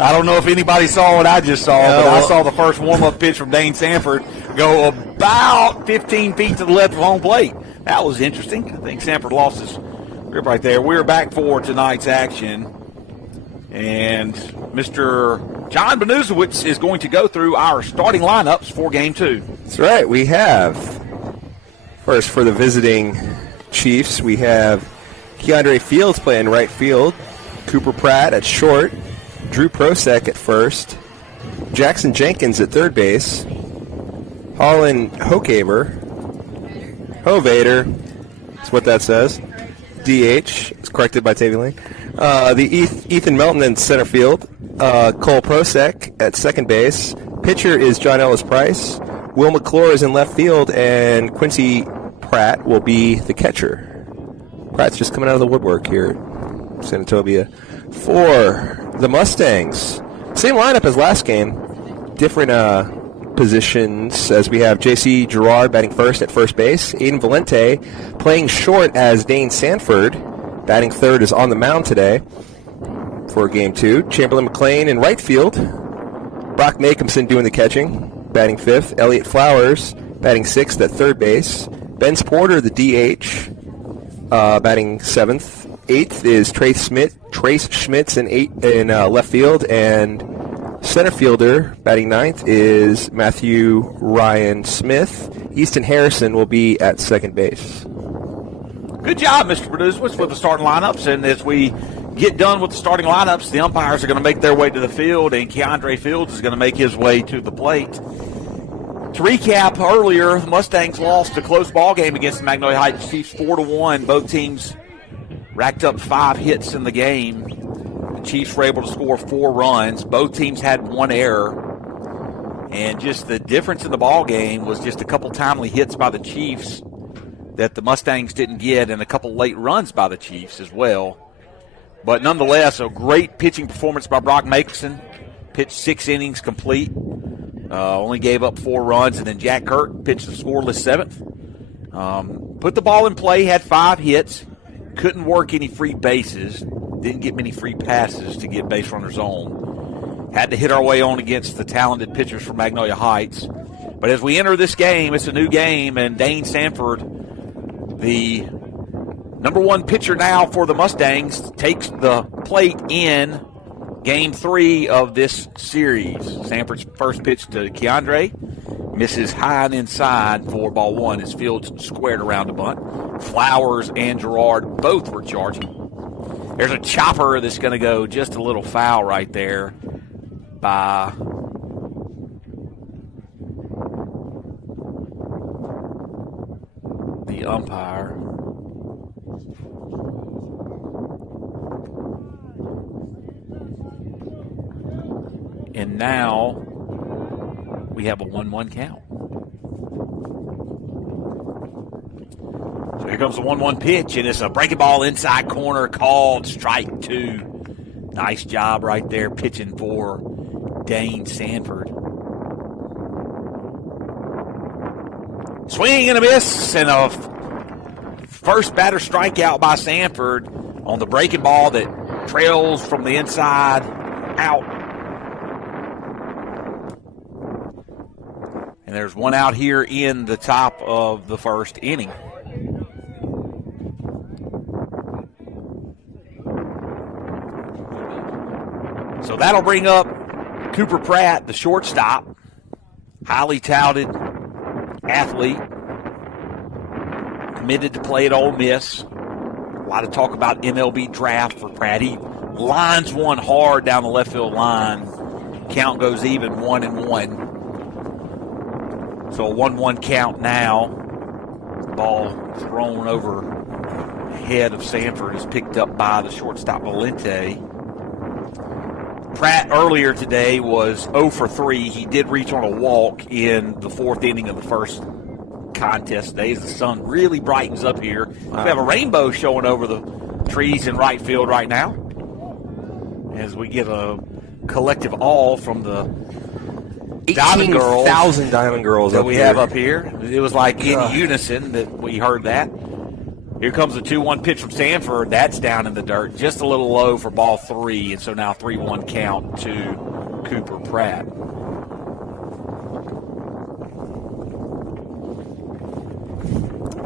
I don't know if anybody saw what I just saw, but I saw the first warm-up pitch from Dane Sanford go about 15 feet to the left of home plate. That was interesting. I think Sanford lost his grip right there. We're back for tonight's action, and Mr. John Benuzowitz is going to go through our starting lineups for Game 2. That's right. We have, first for the visiting Chiefs, we have Keandre Fields playing right field, Cooper Pratt at short, Drew Prosek at first, Jackson Jenkins at third base, Holland Hovader, that's what that says, DH, it's corrected by Tavy Lane, Ethan Melton in center field, Cole Prosek at second base, pitcher is John Ellis Price, Will McClure is in left field, and Quincy Pratt will be the catcher. Pratt's just coming out of the woodwork here at Senatobia. For the Mustangs, same lineup as last game, different positions as we have J.C. Girard batting first at first base, Aiden Valente playing short as Dane Sanford batting third is on the mound today for Game 2. Chamberlain McLean in right field, Brock Nakumson doing the catching, batting fifth, Elliott Flowers batting sixth at third base, Benz Porter the DH batting seventh. Eighth is Trace Schmitz in left field, and center fielder batting ninth is Matthew Ryan Smith. Easton Harrison will be at second base. Good job, Mr. Producer, with the starting lineups. And as we get done with the starting lineups, the umpires are going to make their way to the field, and Keandre Fields is going to make his way to the plate. To recap, earlier, the Mustangs lost a close ball game against the Magnolia Heights Chiefs 4-1. Both teams racked up 5 hits in the game. The Chiefs were able to score 4 runs. Both teams had 1 error. And just the difference in the ball game was just a couple timely hits by the Chiefs that the Mustangs didn't get, and a couple late runs by the Chiefs as well. But nonetheless, a great pitching performance by Brock Makeson. Pitched 6 innings complete. Only gave up 4 runs, and then Jack Kirk pitched a scoreless 7th. Put the ball in play, had 5 hits. Couldn't work any free bases. Didn't get many free passes to get base runners on. Had to hit our way on against the talented pitchers from Magnolia Heights. But as we enter this game, it's a new game, and Dane Sanford, the number 1 pitcher now for the Mustangs, takes the plate in Game 3 of this series. Sanford's first pitch to Keandre misses high and inside for ball 1 as Fields squared around a bunt. Flowers and Girard both were charging. There's a chopper that's going to go just a little foul right there by the umpire. And now we have a 1-1 count. So Here comes the 1-1 pitch, and it's a breaking ball inside corner called strike 2. Nice job right there pitching for Dane Sanford. Swing and a miss, and a first batter strikeout by Sanford on the breaking ball that trails from the inside out. And there's one out here in the top of the first inning. So that'll bring up Cooper Pratt, the shortstop, highly touted athlete, committed to play at Ole Miss. A lot of talk about MLB draft for Pratt. He lines one hard down the left field line. Count goes even 1-1. So a 1-1 count now. Ball thrown over the head of Sanford is picked up by the shortstop Valente. Pratt earlier today was 0 for 3. He did reach on a walk in the fourth inning of the first contest today as the sun really brightens up here. Wow. We have a rainbow showing over the trees in right field right now as we get a collective all from the Diamond Girls. 18,000 Diamond Girls that we have up here. It was like in unison that we heard that. Here comes the 2-1 pitch from Sanford. That's down in the dirt, just a little low for ball 3, and so now 3-1 count to Cooper Pratt.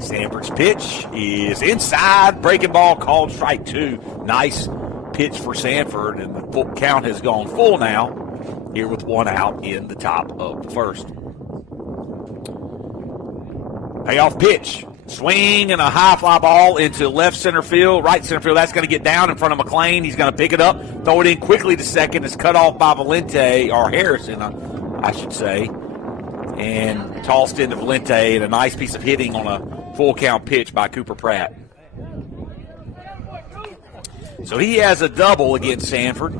Sanford's pitch is inside, breaking ball called strike 2. Nice pitch for Sanford, and the full count has gone full now, here with one out in the top of the first. Payoff pitch. Swing and a high fly ball into left center field, right center field. That's going to get down in front of McLean. He's going to pick it up, throw it in quickly to second. It's cut off by Valente, or Harrison, I should say, and tossed into Valente, and a nice piece of hitting on a full count pitch by Cooper Pratt. So he has a double against Sanford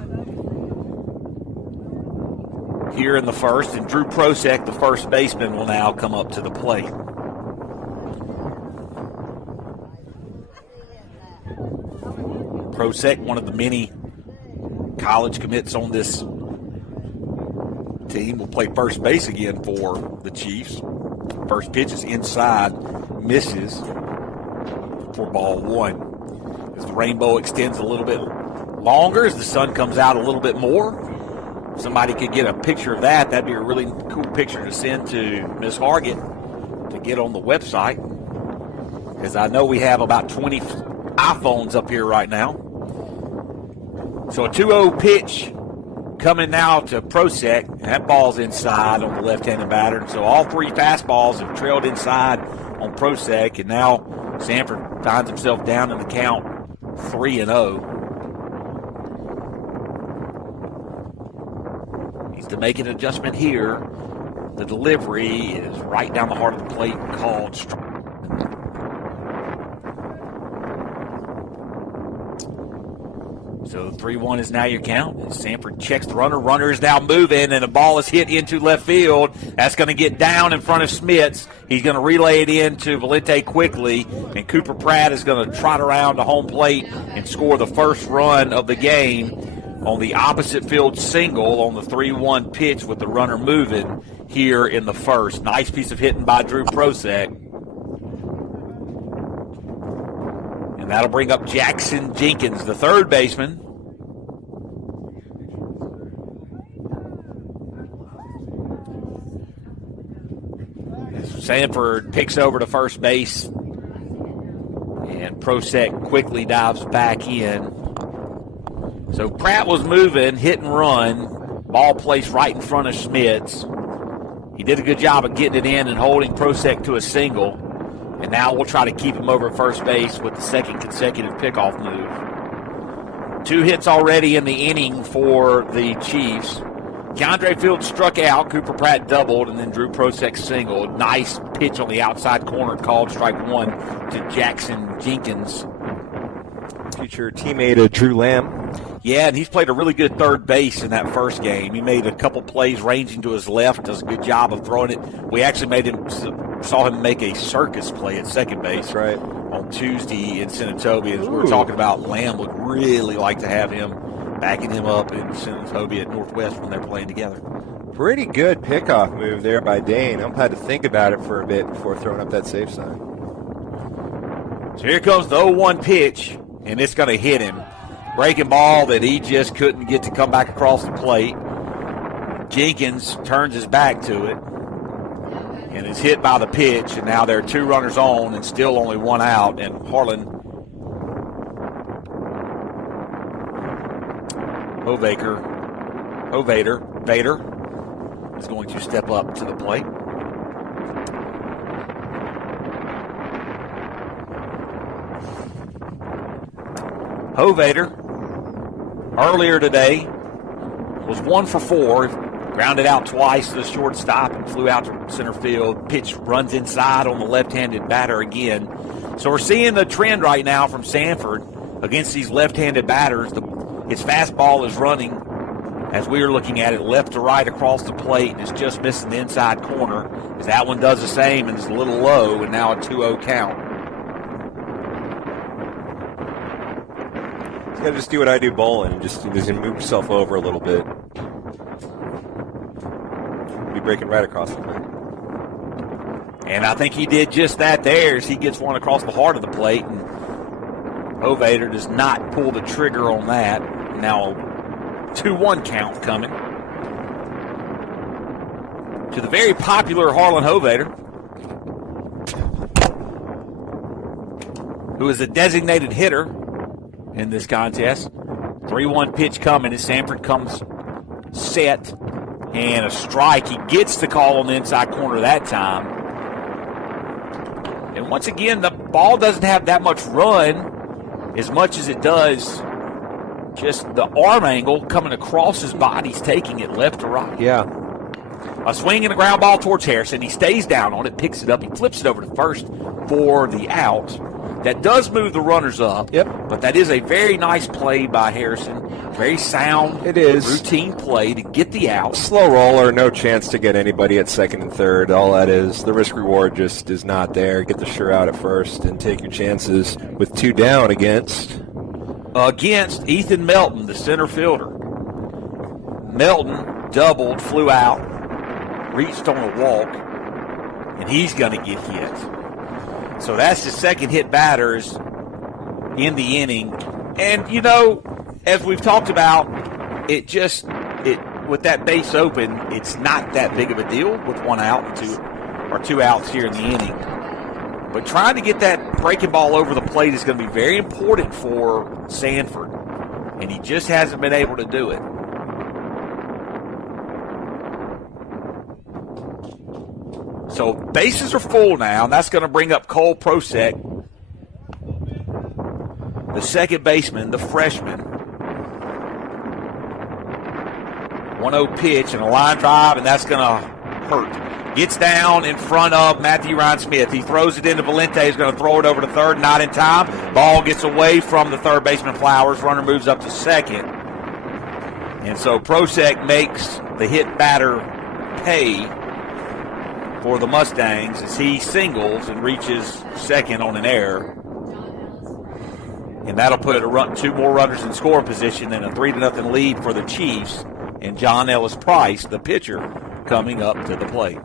here in the first, and Drew Prosek, the first baseman, will now come up to the plate. Prosek, one of the many college commits on this team, will play first base again for the Chiefs. First pitch is inside, misses for ball 1. As the rainbow extends a little bit longer, as the sun comes out a little bit more, if somebody could get a picture of that, that'd be a really cool picture to send to Ms. Hargett to get on the website, because I know we have about 20 iPhones up here right now. So a 2-0 pitch coming now to Prosek. That ball's inside on the left-handed batter. And so all three fastballs have trailed inside on Prosek, and now Sanford finds himself down in the count 3-0. Needs to make an adjustment here. The delivery is right down the heart of the plate, called strike. So 3-1 is now your count. Sanford checks the runner. Runner is now moving, and the ball is hit into left field. That's going to get down in front of Smits. He's going to relay it in to Valente quickly, and Cooper Pratt is going to trot around the home plate and score the first run of the game on the opposite field single on the 3-1 pitch with the runner moving here in the first. Nice piece of hitting by Drew Prosek. And that'll bring up Jackson Jenkins, the third baseman. Sanford picks over to first base, and Prosek quickly dives back in. So Pratt was moving, hit and run, ball placed right in front of Smits. He did a good job of getting it in and holding Prosek to a single. And now we'll try to keep him over at first base with the second consecutive pickoff move. 2 hits already in the inning for the Chiefs. Keandre Fields struck out, Cooper Pratt doubled, and then Drew Prosek singled. Nice pitch on the outside corner called strike 1 to Jackson Jenkins. Future teammate of Drew Lamb. Yeah, and he's played a really good third base in that first game. He made a couple plays ranging to his left, does a good job of throwing it. We actually made him saw him make a circus play at second base. That's right. On Tuesday in Senatobia. As we were talking about, Lamb would really like to have him backing him up in Senatobia at Northwest when they're playing together. Pretty good pickoff move there by Dane. I'm had to think about it for a bit before throwing up that safe sign. So here comes the 0-1 pitch, and it's going to hit him. Breaking ball that he just couldn't get to come back across the plate. Jenkins turns his back to it and is hit by the pitch, and now there are 2 runners on and still only 1 out, and Harlan Vader is going to step up to the plate. Vader earlier today was 1 for 4, grounded out twice to the shortstop and flew out to center field. Pitch runs inside on the left-handed batter again. So we're seeing the trend right now from Sanford against these left-handed batters. His fastball is running, as we are looking at it, left to right across the plate, and it's just missing the inside corner. As that one does the same and is a little low, and now a 2-0 count. You gotta just do what I do bowling, just move yourself over a little bit. Be breaking right across the plate. And I think he did just that there as he gets one across the heart of the plate, and Vader does not pull the trigger on that. Now a 2-1 count coming to the very popular Harlan Hovader, who is a designated hitter in this contest. 3-1 pitch coming as Sanford comes set, and a strike. He gets the call on the inside corner that time. And once again, the ball doesn't have that much run as much as it does just the arm angle coming across his body. He's taking it left to right. Yeah. A swing and a ground ball towards Harrison. He stays down on it, picks it up. He flips it over to first for the out. That does move the runners up. Yep. But that is a very nice play by Harrison. Very sound. It is. Routine play to get the out. Slow roller, no chance to get anybody at second and third. All that is, the risk reward just is not there. Get the sure out at first and take your chances with 2 down against Ethan Melton, the center fielder. Melton doubled, flew out, reached on a walk, and he's going to get hit. So that's the second hit batters in the inning. And, you know, as we've talked about, with that base open, it's not that big of a deal with 1 out and 2 outs here in the inning. But trying to get that breaking ball over the plate is going to be very important for Sanford. And he just hasn't been able to do it. So bases are full now, and that's going to bring up Cole Prosek, the second baseman, the freshman. 1-0 pitch and a line drive, and that's going to hurt. Gets down in front of Matthew Ryan Smith. He throws it into Valente. He's going to throw it over to third, not in time. Ball gets away from the third baseman Flowers. Runner moves up to second. And so Prosek makes the hit batter pay for the Mustangs as he singles and reaches second on an error. And that'll put 2 more runners in scoring position and a 3-0 lead for the Chiefs. And John Ellis Price, the pitcher, coming up to the plate.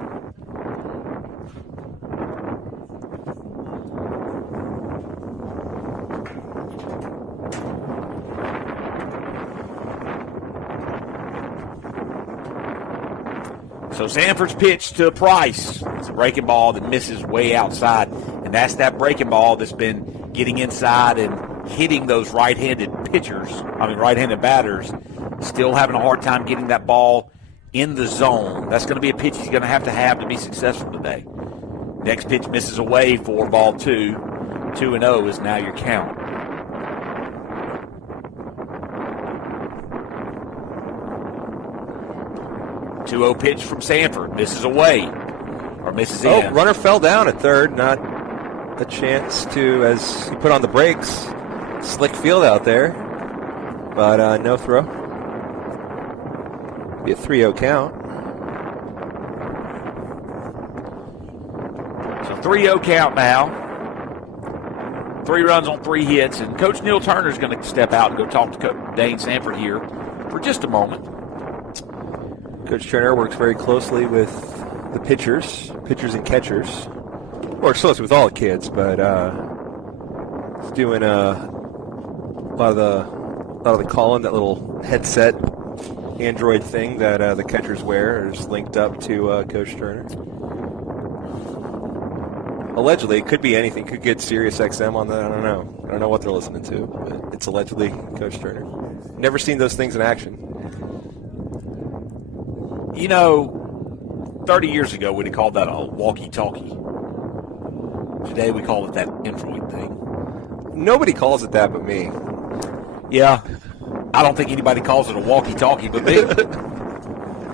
So Sanford's pitch to Price. It's a breaking ball that misses way outside. And that's that breaking ball that's been getting inside and hitting those right-handed batters. Still having a hard time getting that ball in the zone. That's going to be a pitch he's going to have be successful today. Next pitch misses away for ball 2. 2-0 is now your count. 2-0 pitch from Sanford. Misses away. Or misses in. Oh, runner fell down at third. Not a chance to, as he put on the brakes. Slick field out there. But no throw. Be a 3-0 count. 3-0 count now. 3 runs on 3 hits, and Coach Neil Turner is going to step out and go talk to Coach Dane Sanford here for just a moment. Coach Turner works very closely with the pitchers and catchers. Works closely with all the kids, but he's doing a lot of the calling. That little headset Android thing that the catchers wear is linked up to Coach Turner. Allegedly, it could be anything. Could get Sirius XM on that. I don't know. I don't know what they're listening to, but it's allegedly Coach Turner. Never seen those things in action. You know, 30 years ago, we'd have called that a walkie-talkie. Today, we call it that Android thing. Nobody calls it that but me. Yeah. I don't think anybody calls it a walkie-talkie but me.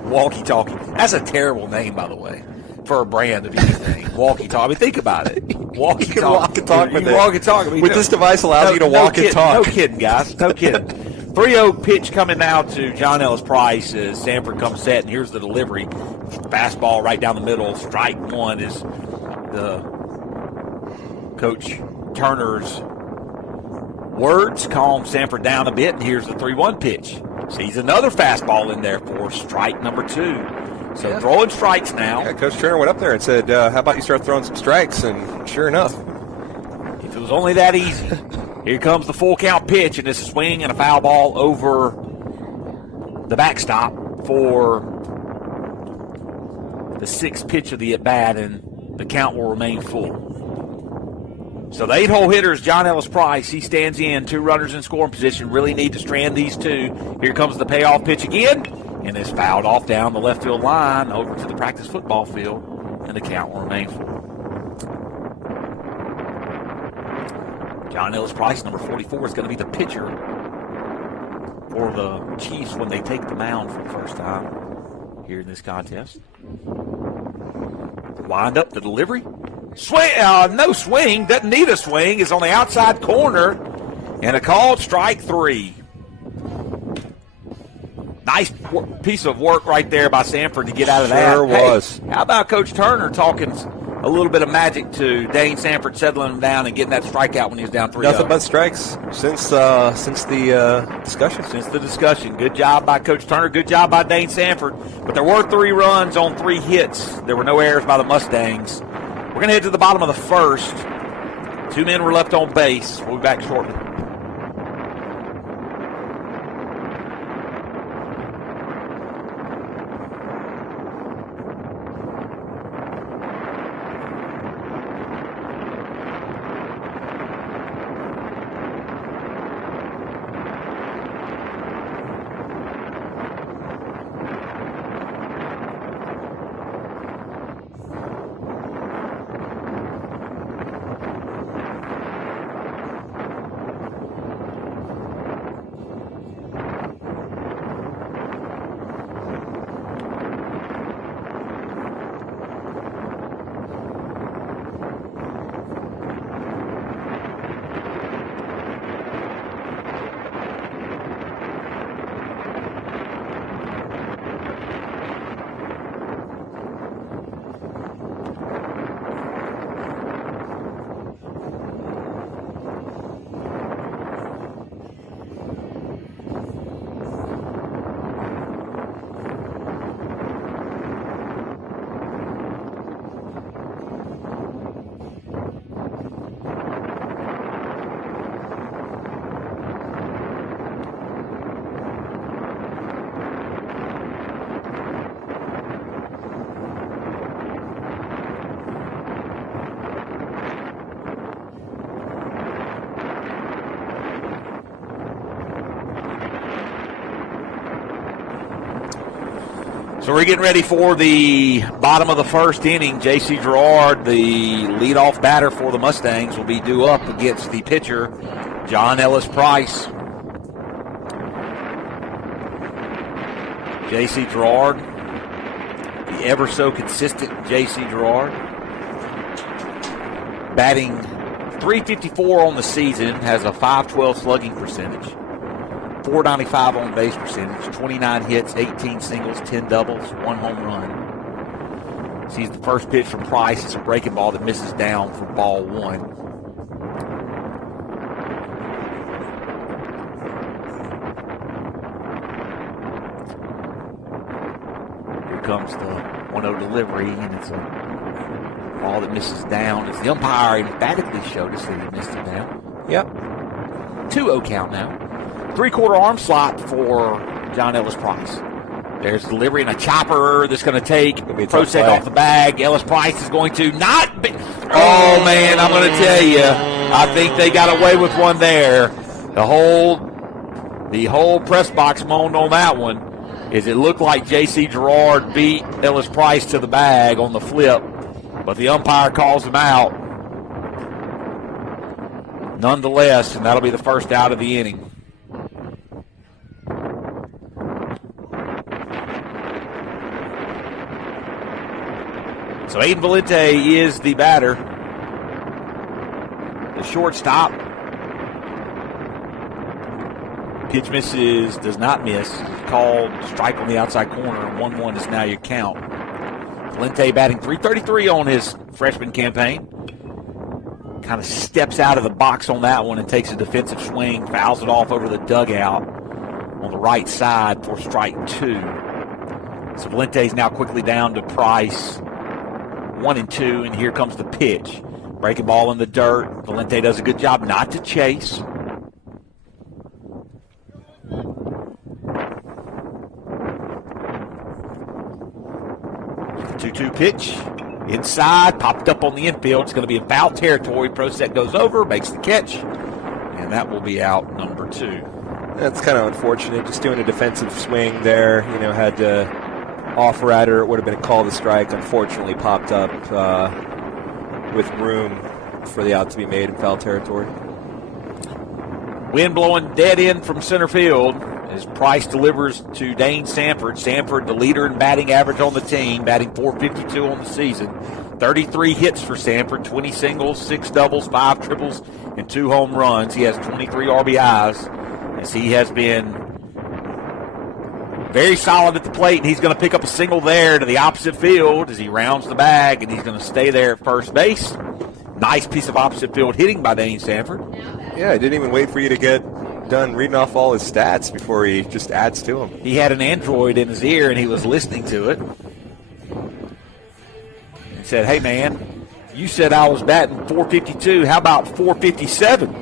Walkie-talkie. That's a terrible name, by the way, for a brand of anything. Walkie-talkie. I mean, think about it. Walkie-talkie. You can walk and talk with it. Walk and talk. I mean, with this device allows you to walk and talk. No kidding, guys. No kidding. 3-0 pitch coming now to John Ellis Price as Sanford comes set, and here's the delivery. Fastball right down the middle. Strike one is the Coach Turner's words calm Sanford down a bit, and here's the 3-1 pitch. Sees another fastball in there for strike number 2. So throwing strikes now. Yeah, Coach Turner went up there and said, how about you start throwing some strikes? And sure enough. If it was only that easy. Here comes the full count pitch, and it's a swing and a foul ball over the backstop for the 6th pitch of the at-bat, and the count will remain full. So the 8-hole hitter is John Ellis Price. He stands in, 2 runners in scoring position. Really need to strand these 2. Here comes the payoff pitch again, and it's fouled off down the left field line over to the practice football field, and the count will remain full. John Ellis Price, number 44, is going to be the pitcher for the Chiefs when they take the mound for the first time here in this contest. Lined up the delivery. Swing, no swing, doesn't need a swing, is on the outside corner, and a called strike 3. Nice piece of work right there by Sanford to get out of that. Sure was. Hey, how about Coach Turner talking a little bit of magic to Dane Sanford, settling him down and getting that strikeout when he was down 3-0? Nothing but strikes since the discussion. Since the discussion. Good job by Coach Turner. Good job by Dane Sanford. But there were 3 runs on 3 hits. There were no errors by the Mustangs. We're going to head to the bottom of the first. 2 men were left on base. We'll be back shortly. So we're getting ready for the bottom of the first inning. J.C. Gerard, the leadoff batter for the Mustangs, will be due up against the pitcher, John Ellis Price. J.C. Gerard, the ever so consistent J.C. Gerard, batting .354 on the season, has a .512 slugging percentage. .495 on base percentage, 29 hits, 18 singles, 10 doubles, 1 home run. Sees the first pitch from Price. It's a breaking ball that misses down for ball 1. Here comes the 1-0 delivery, and it's a ball that misses down. As the umpire emphatically showed us that he missed it down. Yep. 2-0 count now. 3/4 arm slot for John Ellis Price. There's delivery and a chopper that's going to take Prosek off the bag. Ellis Price is going to not be. Oh, man, I'm going to tell you, I think they got away with one there. The whole press box moaned on that one. It looked like J.C. Girard beat Ellis Price to the bag on the flip, but the umpire calls him out. Nonetheless, and that'll be the first out of the inning. So Aiden Valente is the batter. The shortstop. Pitch misses, does not miss. Called strike on the outside corner. 1-1 is now your count. Valente batting .333 on his freshman campaign. Kind of steps out of the box on that one and takes a defensive swing, fouls it off over the dugout on the right side for strike 2. So Valente's now quickly down to Price. 1-2, and here comes the pitch. Breaking ball in the dirt. Valente does a good job not to chase. The 2-2 pitch. Inside, popped up on the infield. It's going to be in foul territory. Prosek goes over, makes the catch, and that will be out number 2. That's kind of unfortunate. Just doing a defensive swing there. Had to offer at her. It would have been a call to strike. Unfortunately, popped up with room for the out to be made in foul territory. Wind blowing dead in from center field as Price delivers to Dane Sanford. Sanford, the leader in batting average on the team, batting .452 on the season. 33 hits for Sanford, 20 singles, 6 doubles, 5 triples, and 2 home runs. He has 23 RBIs as he has been very solid at the plate, and he's going to pick up a single there to the opposite field as he rounds the bag, and he's going to stay there at first base. Nice piece of opposite field hitting by Dane Sanford. Yeah, I didn't even wait for you to get done reading off all his stats before he just adds to them. He had an Android in his ear, and he was listening to it. He said, hey, man, you said I was batting .452. How about .457?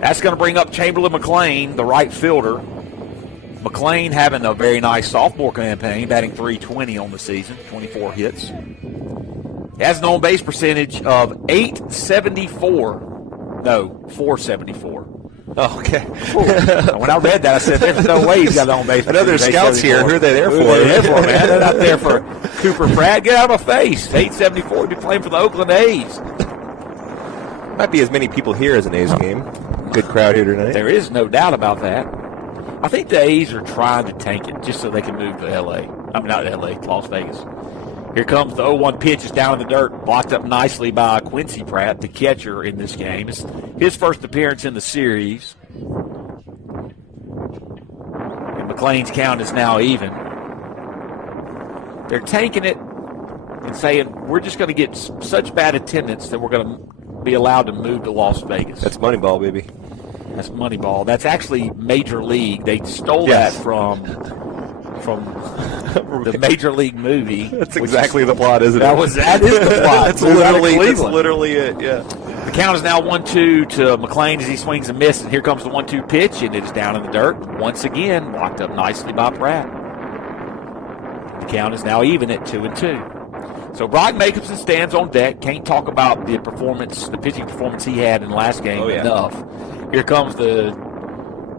That's going to bring up Chamberlain McLean, the right fielder. McLean having a very nice sophomore campaign, batting .320 on the season, 24 hits. He has an on-base percentage of .474. Oh, okay. When I read that, I said, there's no way he's got an on-base percentage. I know there's scouts here. Who are they there for? Man? They're not there for Cooper Pratt. Get out of my face. .874. He'd be playing for the Oakland A's. Might be as many people here as an A's game. Good crowd here tonight. There is no doubt about that. I think the A's are trying to tank it just so they can move to L.A. I mean, not L.A., Las Vegas. Here comes the 0-1 pitch. It's down in the dirt. Blocked up nicely by Quincy Pratt, the catcher in this game. It's his first appearance in the series. And McLean's count is now even. They're tanking it and saying, we're just going to get such bad attendance that we're going to be allowed to move to Las Vegas. That's Moneyball, baby. That's Moneyball. That's actually Major League. They stole that from the Major League movie. That's exactly the plot, isn't it? That is the plot. That's literally it, yeah. The count is now 1-2 to McLean as he swings and misses. And here comes the 1-2 pitch, and it is down in the dirt. Once again, blocked up nicely by Pratt. The count is now even at 2-2. So Brian Jacobson stands on deck. Can't talk about the pitching performance he had in the last game enough. Here comes the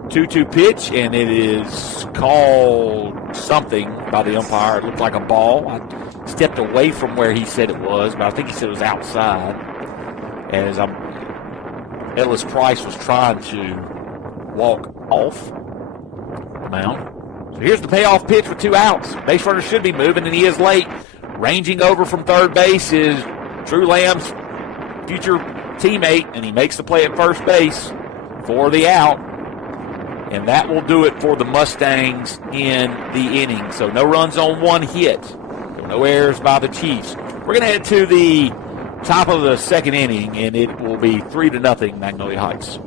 2-2 pitch, and it is called something by the umpire. It looked like a ball. I stepped away from where he said it was, but I think he said it was outside. As Ellis Price was trying to walk off the mound. So here's the payoff pitch with 2 outs. Base runner should be moving, and he is late. Ranging over from third base is Drew Lamb's future teammate, and he makes the play at first base for the out. And that will do it for the Mustangs in the inning. So no runs on one hit. So no errors by the Chiefs. We're going to head to the top of the second inning, and it will be 3-0 Magnolia Heights.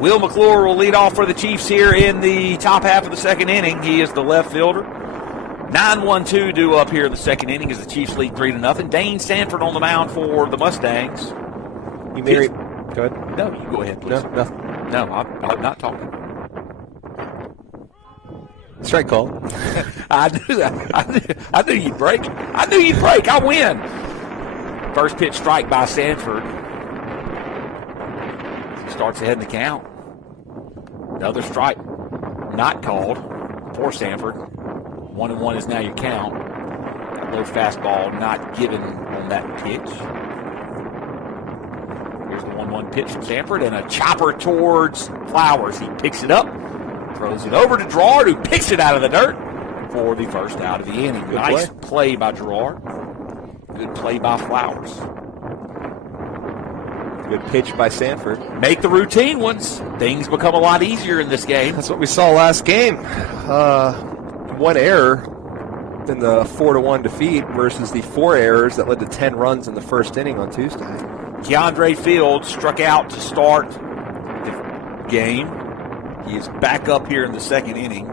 Will McClure will lead off for the Chiefs here in the top half of the second inning. He is the left fielder. 9-1-2 due up here in the second inning as the Chiefs lead 3-0. Dane Sanford on the mound for the Mustangs. You may go ahead. No, you go ahead, please. No, I'm not talking. Strike call. I knew that. I knew you'd break. I win. First pitch strike by Sanford. Starts ahead in the count. Another strike not called for Sanford. 1-1 is now your count. Low fastball not given on that pitch. Here's the 1-1 pitch from Sanford and a chopper towards Flowers. He picks it up, throws it over to Gerard, who picks it out of the dirt for the first out of the inning. Nice play by Gerard. Good play by Flowers. Good pitch by Sanford. Make the routine ones. Things become a lot easier in this game. That's what we saw last game. One error in the 4-1 defeat versus the 4 errors that led to 10 runs in the first inning on Tuesday. Keandre Fields struck out to start the game. He is back up here in the second inning.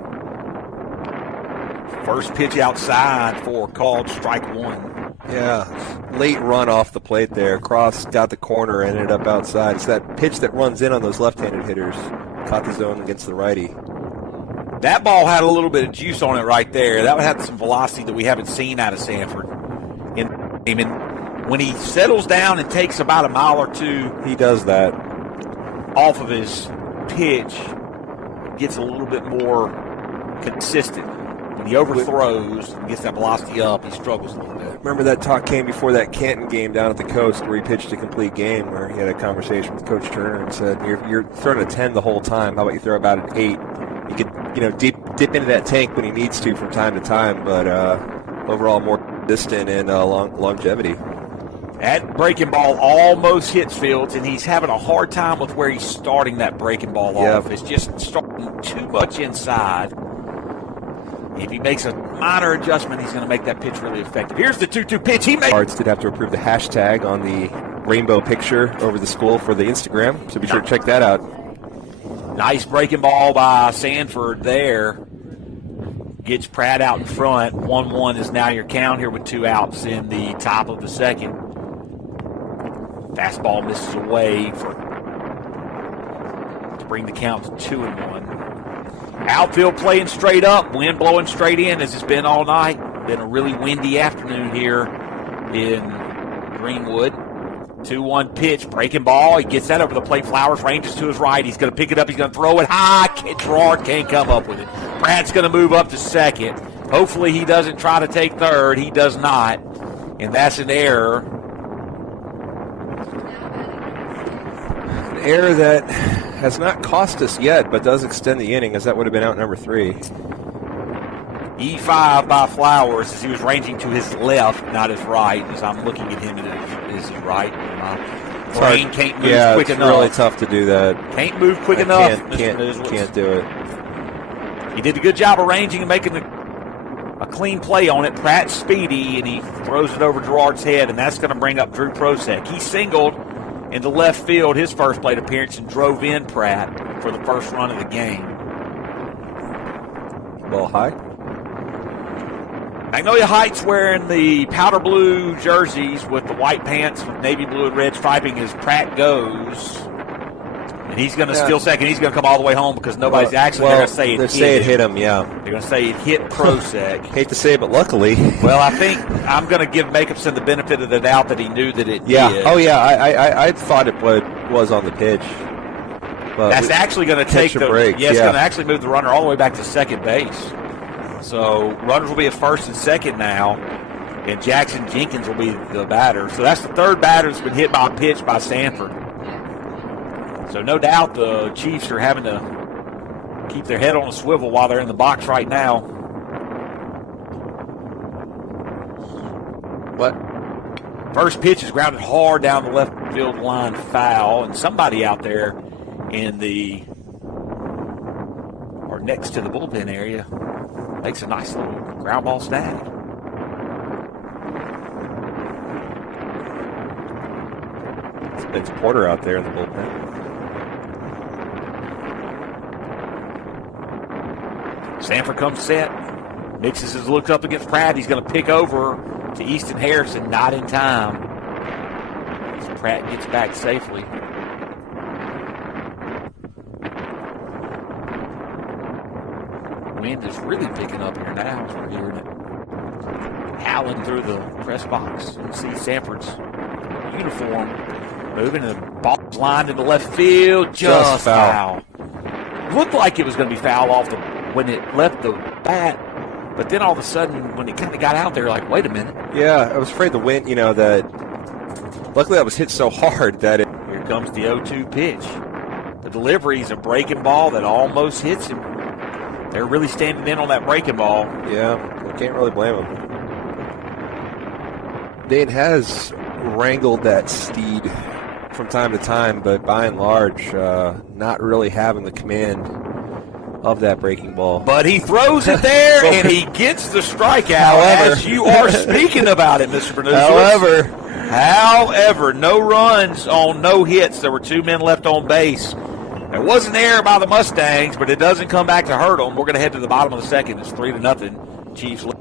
First pitch outside for called strike one. Yeah, late run off the plate there. Cross got the corner, ended up outside. It's that pitch that runs in on those left-handed hitters. Caught the zone against the righty. That ball had a little bit of juice on it right there. That had some velocity that we haven't seen out of Sanford. And when he settles down and takes about a mile or two, he does that off of his pitch, gets a little bit more consistent. When he overthrows and gets that velocity up, he struggles a little bit. Remember that talk came before that Canton game down at the Coast where he pitched a complete game, where he had a conversation with Coach Turner and said, you're throwing a 10 the whole time. How about you throw about an 8? He could, dip into that tank when he needs to from time to time, but overall more distant and longevity. That breaking ball almost hits Fields, and he's having a hard time with where he's starting that breaking ball off. It's just starting too much inside. If he makes a minor adjustment, he's going to make that pitch really effective. Here's the 2-2 pitch. He made. Cards did have to approve the hashtag on the rainbow picture over the school for the Instagram, so be sure to check that out. Nice breaking ball by Sanford there. Gets Pratt out in front. 1-1 is now your count here with 2 outs in the top of the second. Fastball misses away to bring the count to 2-1. Outfield playing straight up, wind blowing straight in as it's been all night. Been a really windy afternoon here in Greenwood. 2-1 pitch, breaking ball. He gets that over the plate. Flowers ranges to his right. He's going to pick it up. He's going to throw it high. Gerard can't come up with it. Pratt's going to move up to second. Hopefully he doesn't try to take third. He does not. And that's an error. An error that has not cost us yet, but does extend the inning, as that would have been out number 3. E5 by Flowers as he was ranging to his left, not his right, as I'm looking at him as his right. brain can't move quick it's enough. really tough to do that. Can't move quick enough. Can't do it. He did a good job arranging and making a clean play on it. Pratt's speedy, and he throws it over Gerard's head, and that's going to bring up Drew Prosek. He singled into left field his first plate appearance and drove in Pratt for the first run of the game. Ball high. Magnolia Heights wearing the powder blue jerseys with the white pants with navy blue and red striping as Pratt goes. And he's going to steal second. He's going to come all the way home because nobody's actually going to say it hit him. Yeah. They're going to say it hit Prosek. Hate to say it, but luckily. Well, I think I'm going to give Jacobson the benefit of the doubt that he knew that it did. Oh, yeah. I thought it was on the pitch. But that's actually going to take break. It's going to actually move the runner all the way back to second base. So runners will be at first and second now, and Jackson Jenkins will be the batter. So that's the third batter that's been hit by a pitch by Sanford. So no doubt the Chiefs are having to keep their head on a swivel while they're in the box right now. What? First pitch is grounded hard down the left field line, foul, and somebody out there in the or next to the bullpen area makes a nice little ground ball snag. It's Porter out there in the bullpen. Sanford comes set, mixes his looks up against Pratt. He's going to pick over to Easton Harrison, not in time. As Pratt gets back safely. Wind is really picking up here now as we're hearing it. Howling through the press box. You can see Sanford's uniform moving, and the ball's lined into left field. Just foul. Looked like it was going to be foul off when it left the bat, but then all of a sudden, when it kind of got out there, like, wait a minute. Yeah, I was afraid the wind, that luckily that was hit so hard that it. Here comes the 0-2 pitch. The delivery is a breaking ball that almost hits him. They're really standing in on that breaking ball. Yeah, I can't really blame them. Dane has wrangled that steed from time to time, but by and large, not really having the command of that breaking ball. But he throws it there, and he gets the strikeout as you are speaking about it, Mr. Bernoulli. However, no runs on no hits. There were 2 men left on base. There was an error by the Mustangs, but it doesn't come back to hurt them. We're going to head to the bottom of the second. It's 3-0. Chiefs lead.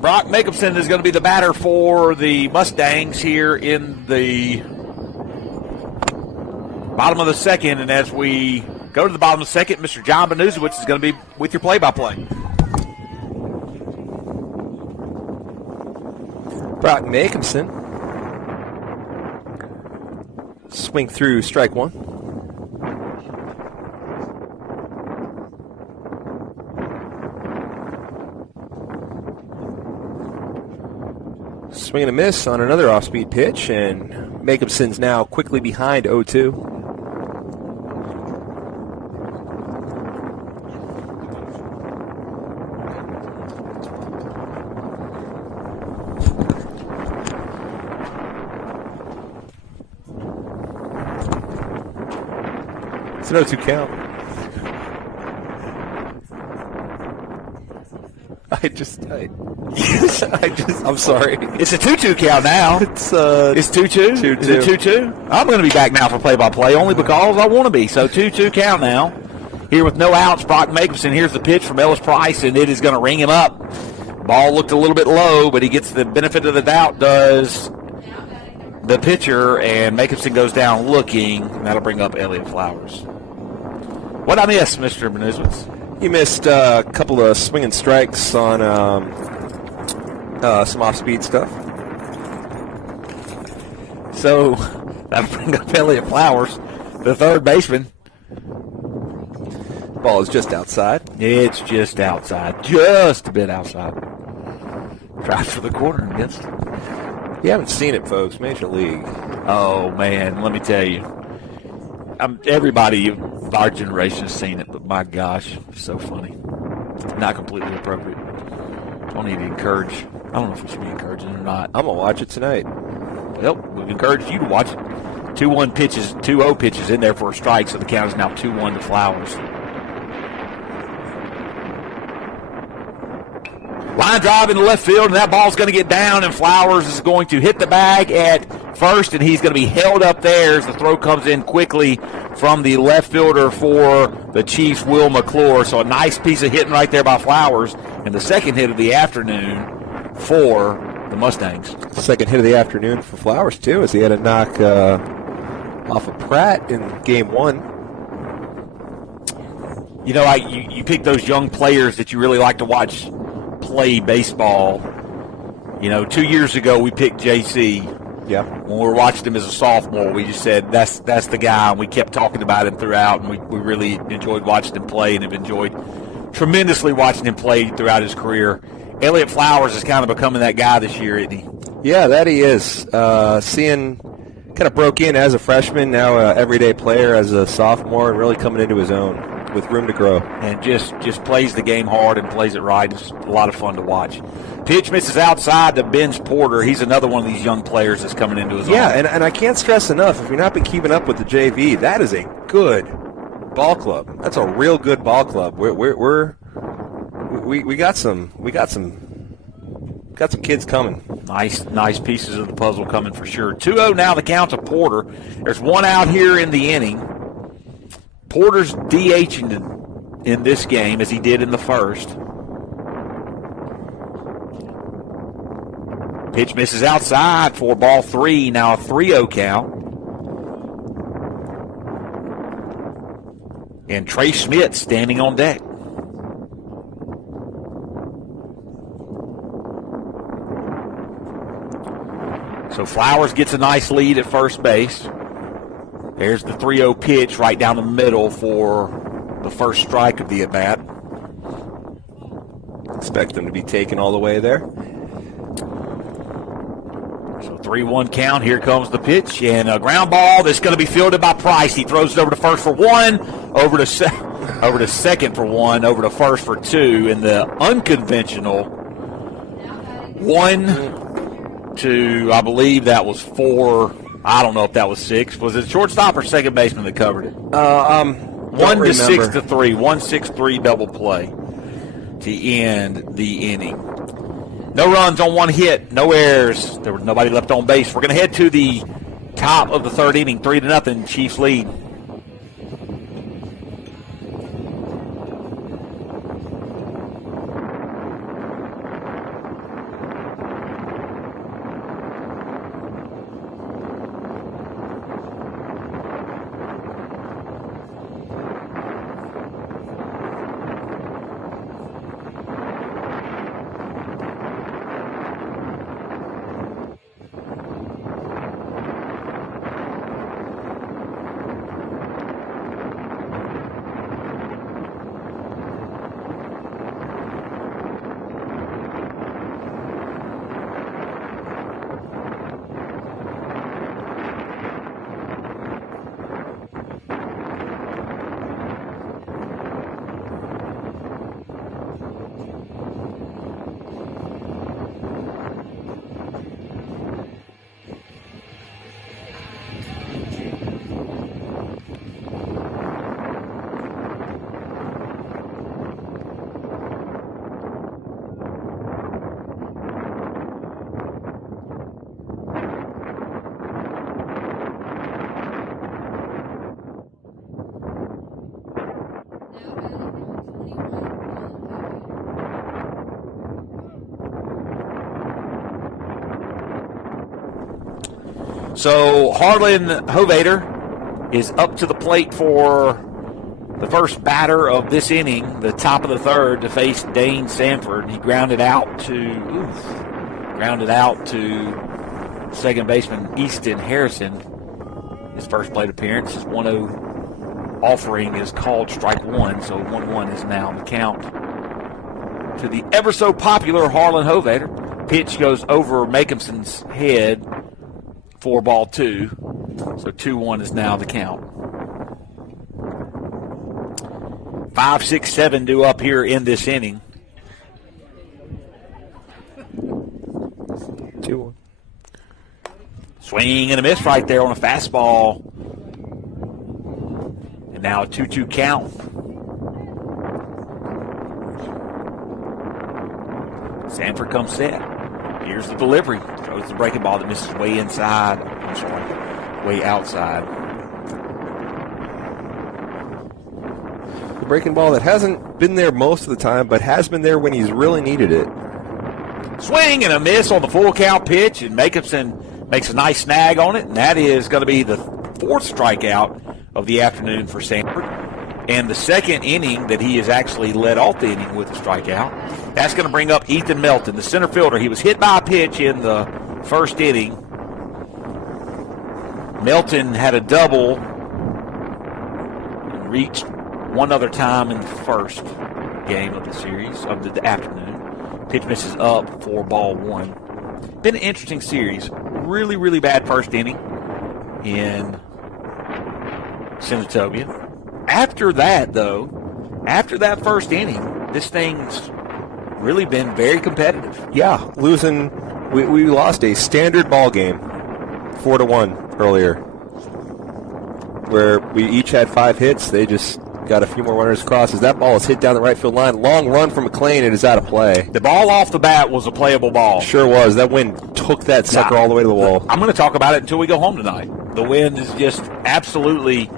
Brock Jacobson is going to be the batter for the Mustangs here in the bottom of the second. And as we go to the bottom of the second, Mr. John Benuzowitz is going to be with your play-by-play. Brock Jacobson. Swing through strike one. Swing and a miss on another off-speed pitch, and Jacobson's now quickly behind 0-2. an 0-2 count. I'm sorry. It's a 2-2 count now. It's 2-2? 2-2. Is it 2-2? I'm going to be back now for play-by-play only because I want to be. So 2-2 count now. Here with no outs, Brock Jacobson. Here's the pitch from Ellis Price, and it is going to ring him up. Ball looked a little bit low, but he gets the benefit of the doubt, does the pitcher, and Jacobson goes down looking, and that'll bring up Elliott Flowers. What I miss, Mr. Benizowitz? You missed a couple of swinging strikes on some off-speed stuff. So that'll bring up Elliott Flowers, the third baseman. Ball is just outside. It's just outside. Just a bit outside. Drive for the corner and gets it. You haven't seen it, folks. Major League. Oh, man, let me tell you. Everybody of our generation has seen it, but my gosh, it's so funny. Not completely appropriate. Don't need to encourage. I don't know if we should be encouraging it or not. I'm going to watch it tonight. Well, we encourage you to watch it. 2-1 pitches, 2-0 pitches in there for a strike, so the count is now 2-1 to Flowers. Line drive in the left field, and that ball's going to get down, and Flowers is going to hit the bag at first, and he's going to be held up there as the throw comes in quickly from the left fielder for the Chiefs, Will McClure. So a nice piece of hitting right there by Flowers, and the second hit of the afternoon for the Mustangs. Second hit of the afternoon for Flowers, too, as he had a knock off of Pratt in Game 1. You know, you pick those young players that you really like to watch play baseball. You know, 2 years ago we picked JC. Yeah. When we were watching him as a sophomore, we just said that's the guy, and we kept talking about him throughout, and we really enjoyed watching him play and have enjoyed tremendously watching him play throughout his career. Elliott Flowers is kind of becoming that guy this year, isn't he? Yeah, that he is. Seeing kind of broke in as a freshman, now an everyday player as a sophomore, and really coming into his own with room to grow. And just plays the game hard and plays it right. It's a lot of fun to watch. Pitch misses outside to Ben's Porter. He's another one of these young players that's coming into his own. Yeah, and I can't stress enough, if you've not been keeping up with the JV, that is a good ball club. That's a real good ball club. We got some kids coming. Nice pieces of the puzzle coming for sure. 2-0 now the count to Porter. There's one out here in the inning. Porter's DHing in this game as he did in the first. Pitch misses outside for ball 3. Now a 3-0 count. And Trey Schmidt standing on deck. So Flowers gets a nice lead at first base. There's the 3-0 pitch right down the middle for the first strike of the at-bat. Expect them to be taken all the way there. So 3-1 count. Here comes the pitch, and a ground ball that's going to be fielded by Price. He throws it over to first for one, over to second for one, over to first for two, in the unconventional 1-2, I believe that was 4. I don't know if that was 6. Was it shortstop or second baseman that covered it? 1 to 6 to 3. 1-6-3 double play to end the inning. No runs on one hit, no errors. There was nobody left on base. We're going to head to the top of the third inning, 3-0. Chiefs lead. So Harlan Hovader is up to the plate for the first batter of this inning, the top of the third, to face Dane Sanford. He grounded out to second baseman Easton Harrison. His first plate appearance. His 1-0 offering is called strike one, so 1-1 is now the count to the ever so popular Harlan Hovader. Pitch goes over Makemson's head for ball two, so 2-1 is now the count. 5, 6, 7 due up here in this inning. 2-1. Swing and a miss right there on a fastball. And now a 2-2 count. Sanford comes set. Here's the delivery. Throws the breaking ball that misses way inside. I'm sorry, way outside. The breaking ball that hasn't been there most of the time, but has been there when he's really needed it. Swing and a miss on the full count pitch, and Makemson makes a nice snag on it, and that is going to be the fourth strikeout of the afternoon for Sanford. And the second inning that he has actually led off the inning with a strikeout. That's going to bring up Ethan Melton, the center fielder. He was hit by a pitch in the first inning. Melton had a double and reached one other time in the first game of the series, of the afternoon. Pitch misses up for ball one. Been an interesting series. Really, really bad first inning in Senatobia. After that, though, after that first inning, this thing's really been very competitive. Yeah, losing. We lost a standard ball game, 4-1 earlier, where we each had 5 hits. They just got a few more runners across. As that ball is hit down the right field line, long run from McLean, it is out of play. The ball off the bat was a playable ball. Sure was. That wind took that sucker all the way to the wall. I'm going to talk about it until we go home tonight. The wind is just absolutely,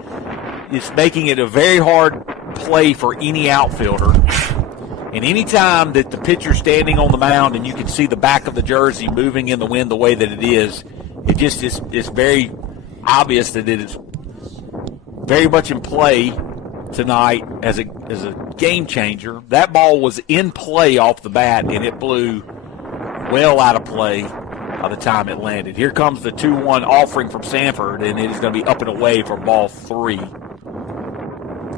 it's making it a very hard play for any outfielder. And any time that the pitcher's standing on the mound and you can see the back of the jersey moving in the wind the way that it is, it just is, it's very obvious that it is very much in play tonight as a game changer. That ball was in play off the bat, and it blew well out of play by the time it landed. Here comes the 2-1 offering from Sanford, and it is going to be up and away for ball 3.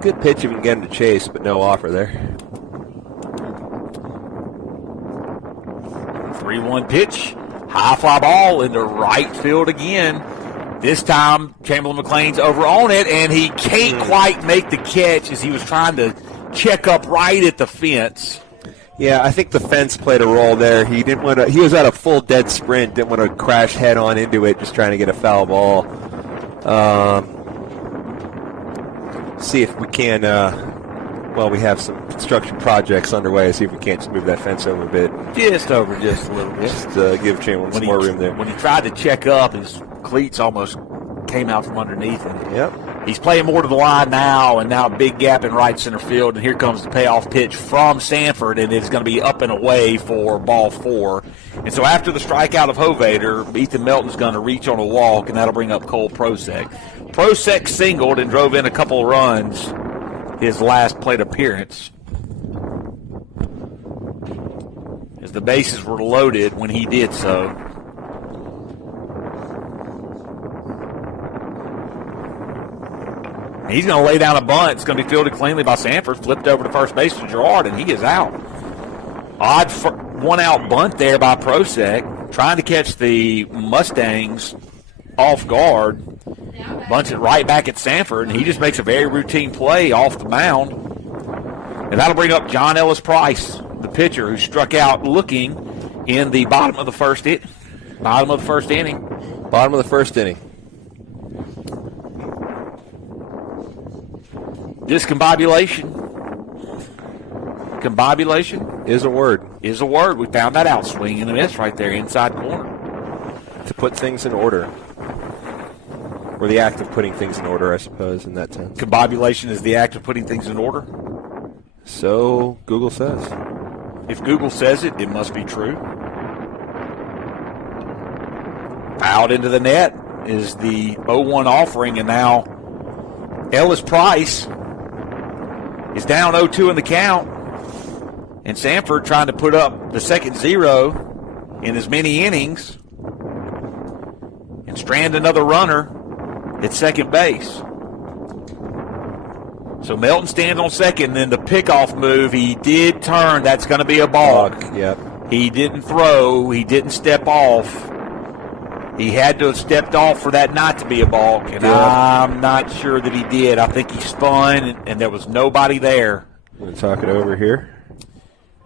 Good pitch if you can get him to chase, but no offer there. 3-1 pitch. High fly ball into right field again. This time, Chamberlain McLean's over on it, and he can't quite make the catch as he was trying to check up right at the fence. Yeah, I think the fence played a role there. He didn't want to. He was at a full dead sprint. Didn't want to crash head on into it, just trying to get a foul ball. See if we can. We have some construction projects underway. See if we can't just move that fence over a bit. Just over, just a little bit. Just give Chamberlain some more room there. When he tried to check up, his cleats almost came out from underneath him. Yep. He's playing more to the line now, and now a big gap in right center field. And here comes the payoff pitch from Sanford, and it's going to be up and away for ball 4. And so after the strikeout of Hovader, Ethan Melton's going to reach on a walk, and that'll bring up Cole Prosek. Prosek singled and drove in a couple of runs his last plate appearance, as the bases were loaded when he did so. He's going to lay down a bunt. It's going to be fielded cleanly by Sanford, flipped over to first base to Gerard, and he is out. Odd one-out bunt there by Prosek, trying to catch the Mustangs off guard. Bunts it right back at Sanford, and he just makes a very routine play off the mound. And that'll bring up John Ellis Price, the pitcher, who struck out looking in the bottom of the first inning. Bottom of the first inning. Discombobulation. Combobulation is a word. Is a word. We found that out. Swing and a miss right there, inside corner. To put things in order. Or the act of putting things in order, I suppose, in that sense. Combobulation is the act of putting things in order? So Google says. If Google says it, it must be true. Fouled into the net. is the 0-1 offering, and now Ellis Price is down 0-2 in the count. And Sanford trying to put up the second 0 in as many innings and strand another runner at second base. So Melton stands on second, then the pickoff move, he did turn. That's going to be a balk. Yep. He didn't throw. He didn't step off. He had to have stepped off for that not to be a balk, and I'm not sure that he did. I think he spun, and there was nobody there. I'm going to talk it over here.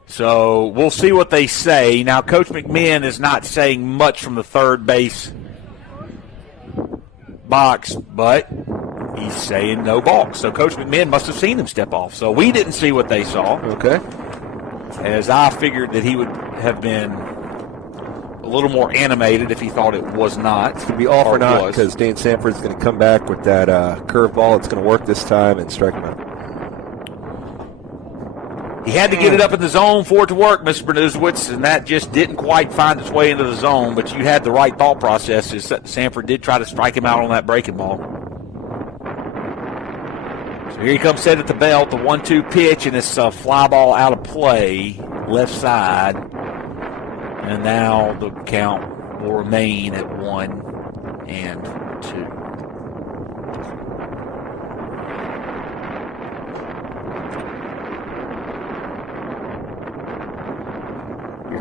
So we'll see what they say. Now, Coach McMinn is not saying much from the third base box, but he's saying no balk. So Coach McMinn must have seen him step off. So we didn't see what they saw. Okay. As I figured that he would have been a little more animated if he thought it was not. It's going to be all for naught because Dane Sanford's going to come back with that curveball. It's going to work this time and strike him out. He had to get it up in the zone for it to work, Mr. Bernusewitz, and that just didn't quite find its way into the zone. But you had the right thought process. Sanford did try to strike him out on that breaking ball. So here he comes set at the belt, the 1-2 pitch, and it's a fly ball out of play, left side. And now the count will remain at 1-2.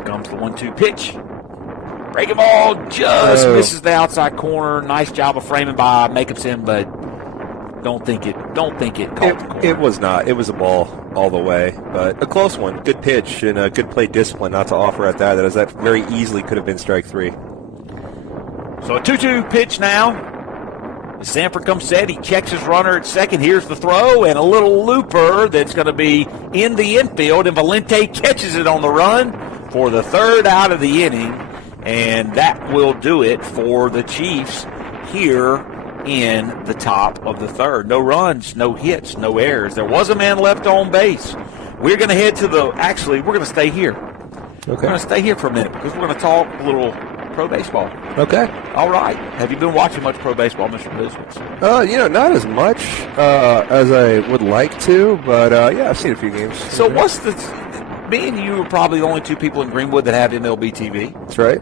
Comes the 1-2 pitch. Breaking ball just misses the outside corner. Nice job of framing by Makeup, but don't think it caught the corner. It was not. It was a ball all the way, but a close one. Good pitch and a good plate discipline not to offer at that. That very easily could have been strike 3. So a 2-2 pitch now. As Sanford comes set, he checks his runner at second. Here's the throw and a little looper that's going to be in the infield, and Valente catches it on the run for the third out of the inning, and that will do it for the Chiefs here in the top of the third. No runs, no hits, no errors. There was a man left on base. We're going to head to we're going to stay here. Okay. We're going to stay here for a minute because we're going to talk a little pro baseball. Okay. All right. Have you been watching much pro baseball, Mr. Briswitz? Not as much as I would like to, but I've seen a few games. So what's the... Me and you are probably the only two people in Greenwood that have MLB TV. That's right.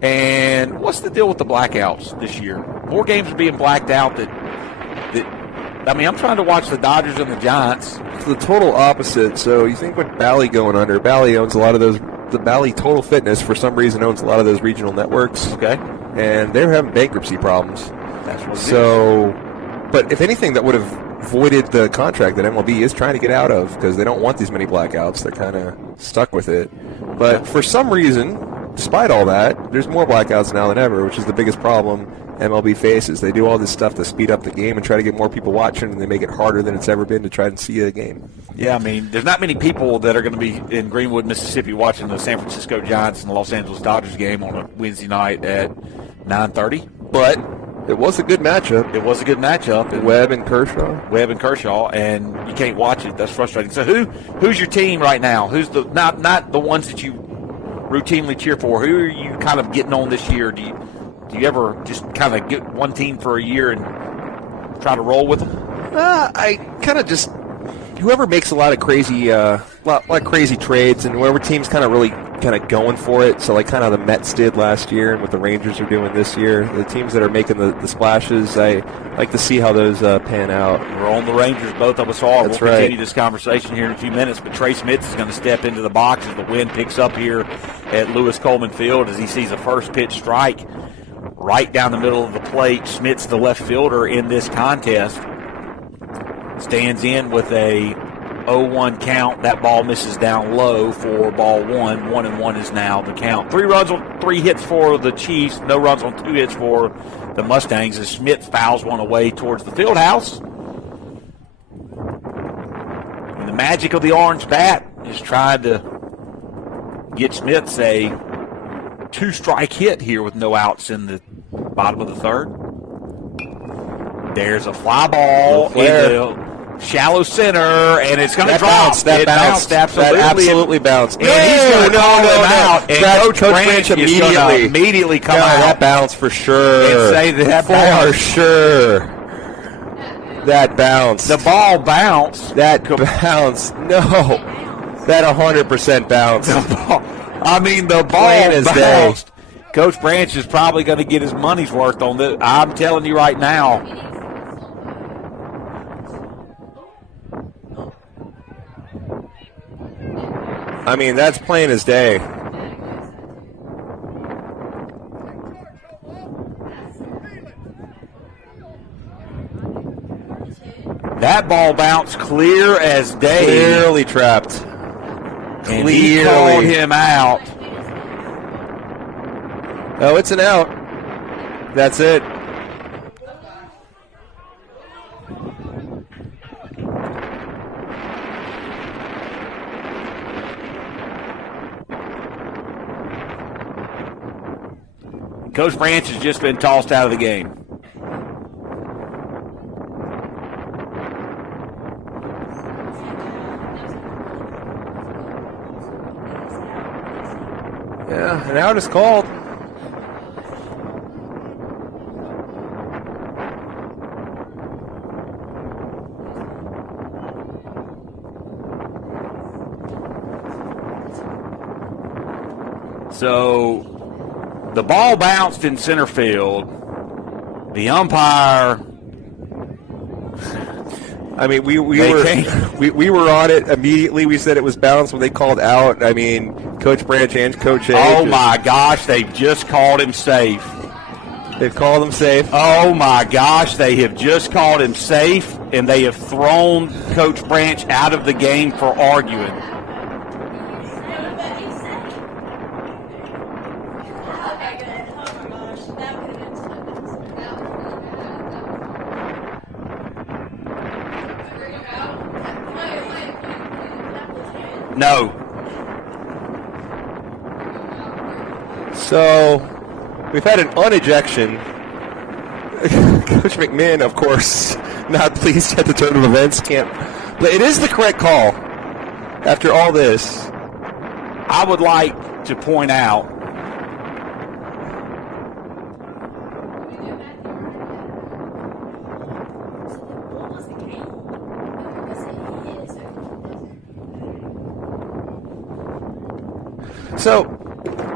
And what's the deal with the blackouts this year? More games are being blacked out I'm trying to watch the Dodgers and the Giants. It's the total opposite. So you think with Bally going under, Bally owns a lot of those. The Bally Total Fitness, for some reason, owns a lot of those regional networks. Okay. And they're having bankruptcy problems. That's what it is. But if anything, that would have voided the contract that MLB is trying to get out of because they don't want these many blackouts. They're kind of stuck with it. But for some reason, despite all that, there's more blackouts now than ever, which is the biggest problem MLB faces. They do all this stuff to speed up the game and try to get more people watching, and they make it harder than it's ever been to try and see a game. Yeah, there's not many people that are going to be in Greenwood, Mississippi watching the San Francisco Giants and the Los Angeles Dodgers game on a Wednesday night at 9:30. But it was a good matchup. It was a good matchup. Webb and Kershaw, and you can't watch it. That's frustrating. So who's your team right now? Who's the not the ones that you routinely cheer for? Who are you kind of getting on this year? Do you ever just kind of get one team for a year and try to roll with them? I kind of just whoever makes a lot of crazy trades and whoever team's kind of really kind of going for it. So like kind of the Mets did last year and what the Rangers are doing this year. The teams that are making the splashes, I like to see how those pan out. We're on the Rangers, both of us are. That's we'll right. Continue this conversation here in a few minutes, but Trey Smith is going to step into the box as the wind picks up here at Lewis Coleman Field as he sees a first pitch strike right down the middle of the plate. Smith's the left fielder in this contest. Stands in with a 0-1 count. That ball misses down low for ball 1. 1-1 is now the count. 3 runs on 3 hits for the Chiefs. No runs on 2 hits for the Mustangs as Smith fouls one away towards the field house. And the magic of the orange bat is trying to get Smith's a 2-strike hit here with no outs in the bottom of the third. There's a fly ball Shallow center, and it's going to drop. Bounced, that bounced. Absolutely. That absolutely bounced. And he's going to call him out. And Coach Branch is going to immediately come out. That bounced for sure. And say that for sure. That bounced. The ball bounced. That bounced. No. That 100% bounced. The ball bounced. Coach Branch is probably going to get his money's worth on this. I'm telling you right now. That's plain as day. That ball bounced clear as day. Clearly trapped. And he called him out. Oh, it's an out. That's it. Coach Branch has just been tossed out of the game. Yeah, an out is called. So the ball bounced in center field. The umpire. We were on it immediately. We said it was bounced when they called out. Coach Branch and Coach A. Oh my gosh, they've just called him safe. They've called him safe. Oh my gosh, they have just called him safe, and they have thrown Coach Branch out of the game for arguing. No. So, we've had an unejection. Coach McMahon, of course, not pleased at the turn of events. But it is the correct call after all this. I would like to point out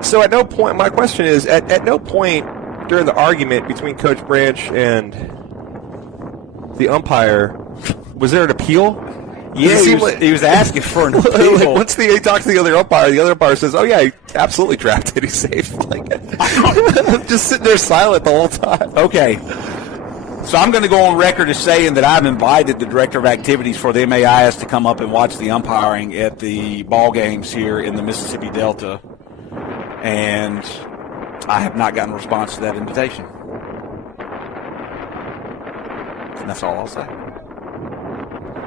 So at no point, my question is, at no point during the argument between Coach Branch and the umpire, was there an appeal? Yeah, he was asking for an appeal. Once he talks to the other umpire says, "Oh yeah, he absolutely trapped it. He's safe." Just sitting there silent the whole time. Okay. So I'm going to go on record as saying that I've invited the director of activities for the MAIS to come up and watch the umpiring at the ball games here in the Mississippi Delta, and I have not gotten a response to that invitation. And that's all I'll say.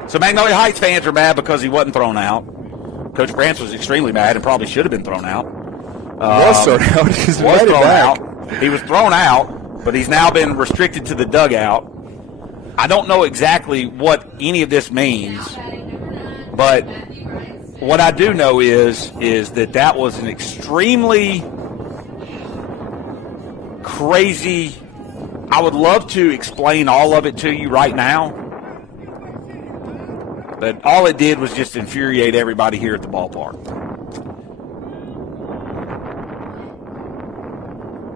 So Magnolia Heights fans are mad because he wasn't thrown out. Coach Branch was extremely mad and probably should have been thrown out. Was thrown out. He was thrown out. But he's now been restricted to the dugout. I don't know exactly what any of this means, but what I do know is that was an extremely crazy. I would love to explain all of it to you right now, but all it did was just infuriate everybody here at the ballpark.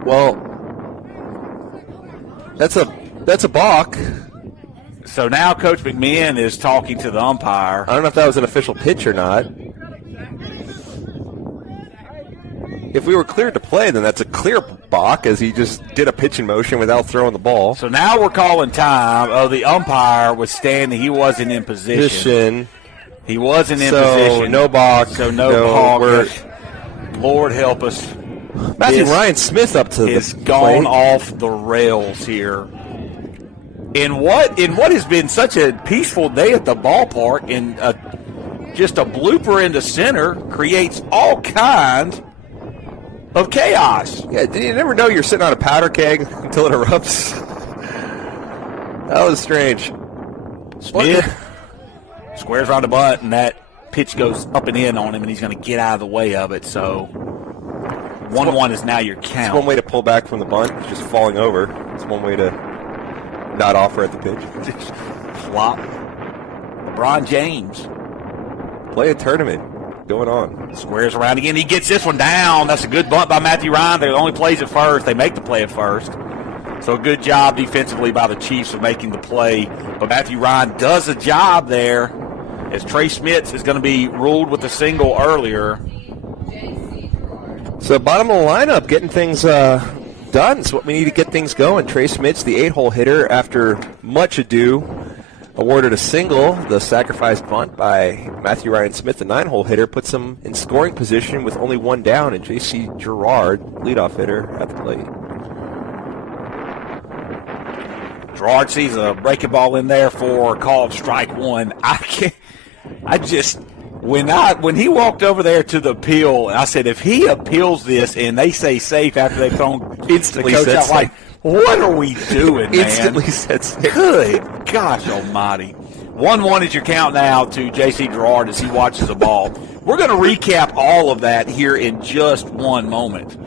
Well, that's a balk. So now Coach McMahon is talking to the umpire. I don't know if that was an official pitch or not. If we were cleared to play, then that's a clear balk, as he just did a pitching motion without throwing the ball. So now we're calling time. Oh, the umpire was standing. He wasn't in position. He wasn't in position. No balk. So no balk. Lord help us. Matthew Ryan Smith up to it's the gone plate. Off the rails here. In what has been such a peaceful day at the ballpark, and just a blooper into center creates all kinds of chaos. Yeah, you never know you're sitting on a powder keg until it erupts. That was strange. Squares around the bunt, and that pitch goes up and in on him, and he's going to get out of the way of it. So 1-1 is now your count. It's one way to pull back from the bunt, just falling over. It's one way to not offer at the pitch. Just flop. LeBron James. Play a tournament going on. Squares around again. He gets this one down. That's a good bunt by Matthew Ryan. They only plays at first. They make the play at first. So a good job defensively by the Chiefs of making the play. But Matthew Ryan does a job there as Trey Smits is going to be ruled with a single earlier. So bottom of the lineup, getting things done. It's what we need to get things going. Trey Smits, the 8-hole hitter, after much ado, awarded a single. The sacrifice bunt by Matthew Ryan Smith, the 9-hole hitter, puts him in scoring position with only one down, and J.C. Girard, leadoff hitter, at the plate. Girard sees a breaking ball in there for called strike one. When he walked over there to the appeal, I said, if he appeals this and they say safe after they've thrown Instantly the coach out, said like, what are we doing, man? Instantly said safe. Good gosh almighty. 1-1 is your count now to J.C. Girard as he watches the ball. We're going to recap all of that here in just one moment.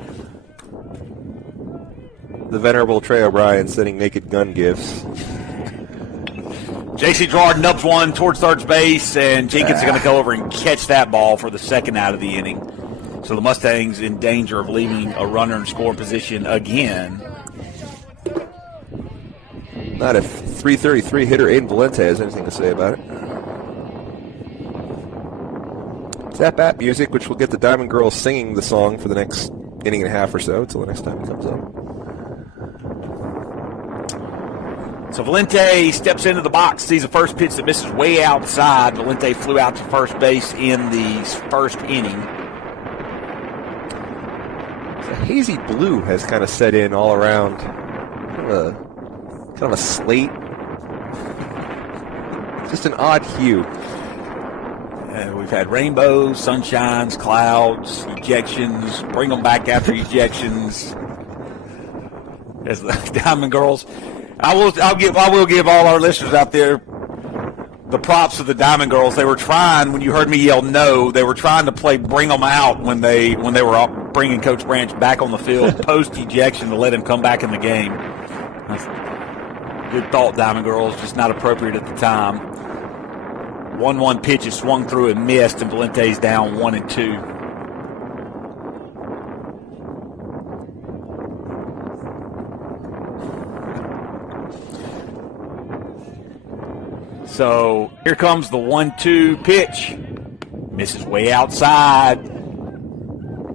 The venerable Trey O'Brien sending naked gun gifts. J.C. Girard nubs one towards third base, and Jenkins is going to go over and catch that ball for the second out of the inning. So the Mustangs in danger of leaving a runner in scoring position again. Not if 333 hitter Aiden Valente has anything to say about it. It's that bat music, which will get the Diamond Girls singing the song for the next inning and a half or so until the next time it comes up. So Valente steps into the box, sees the first pitch that misses way outside. Valente flew out to first base in the first inning. So hazy blue has kind of set in all around. Kind of a slate. Just an odd hue. We've had rainbows, sunshines, clouds, ejections. Bring them back after ejections. As the Diamond Girls. I will give all our listeners out there the props of the Diamond Girls. They were trying, when you heard me yell no, they were trying to play bring them out when they were bringing Coach Branch back on the field post ejection to let him come back in the game. Good thought, Diamond Girls, just not appropriate at the time. 1-1 pitch is swung through and missed, and Valente's down 1-2. So here comes the 1-2 pitch. Misses way outside.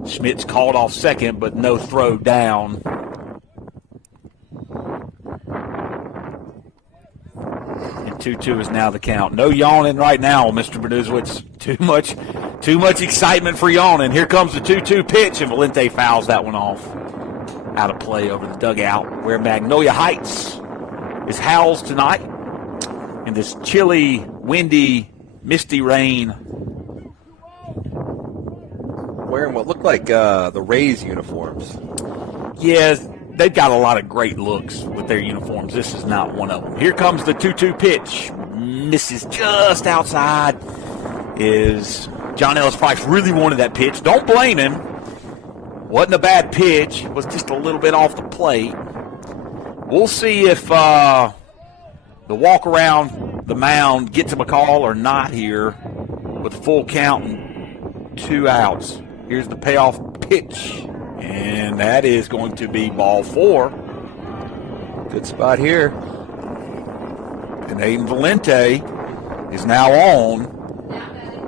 Schmidt's called off second, but no throw down. And 2-2 is now the count. No yawning right now, Mr. Berduzowitz. Too much excitement for yawning. Here comes the 2-2 pitch, and Valente fouls that one off. Out of play over the dugout, where Magnolia Heights is housed tonight. In this chilly, windy, misty rain. Wearing what looked like the Rays uniforms. Yeah, they've got a lot of great looks with their uniforms. This is not one of them. Here comes the 2-2 pitch. Misses just outside. Is John Ellis Price really wanted that pitch. Don't blame him. Wasn't a bad pitch. Was just a little bit off the plate. We'll see if the walk around the mound gets him a call or not here with a full count and 2 outs. Here's the payoff pitch, and that is going to be ball 4. Good spot here. And Aiden Valente is now on.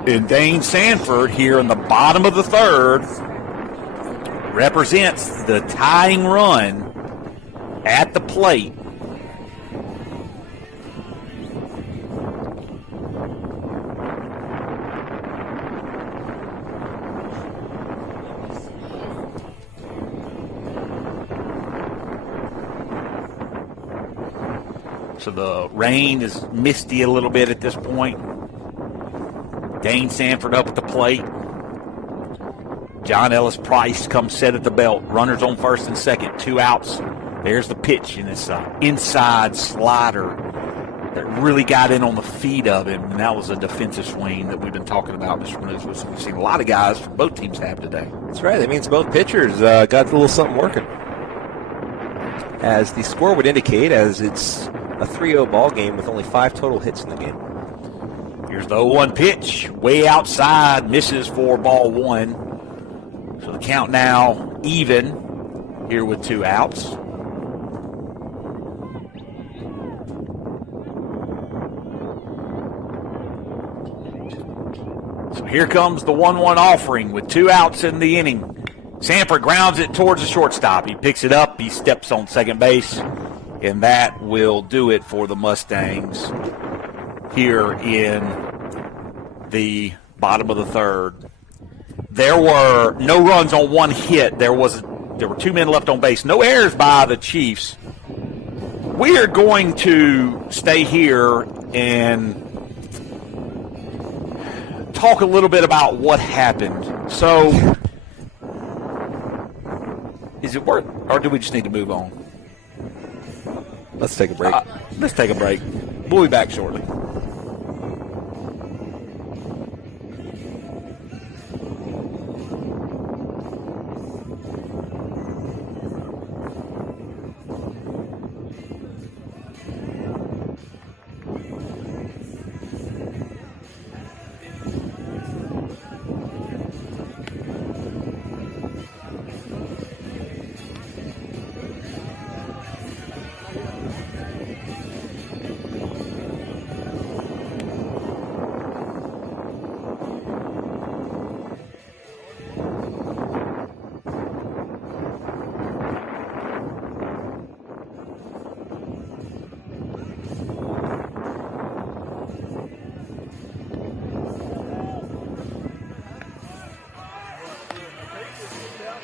And Dane Sanford here in the bottom of the third represents the tying run at the plate. So the rain is misty a little bit at this point. Dane Sanford up at the plate. John Ellis Price comes set at the belt. Runners on first and second, 2 outs. There's the pitch, and it's an inside slider that really got in on the feet of him, and that was a defensive swing that we've been talking about, Mr. Manuzis. We've seen a lot of guys from both teams have today. That's right. That means both pitchers got a little something working. As the score would indicate, as it's a 3-0 ball game with only 5 total hits in the game. Here's the 0-1 pitch, way outside, misses for ball 1. So the count now even here with 2 outs. So here comes the 1-1 offering with 2 outs in the inning. Sanford grounds it towards the shortstop. He picks it up, he steps on second base, and that will do it for the Mustangs here in the bottom of the third. There were no runs on 1 hit. There were 2 men left on base. No errors by the Chiefs. We are going to stay here and talk a little bit about what happened. So, is it worth, or do we just need to move on? Let's take a break. Let's take a break. We'll be back shortly.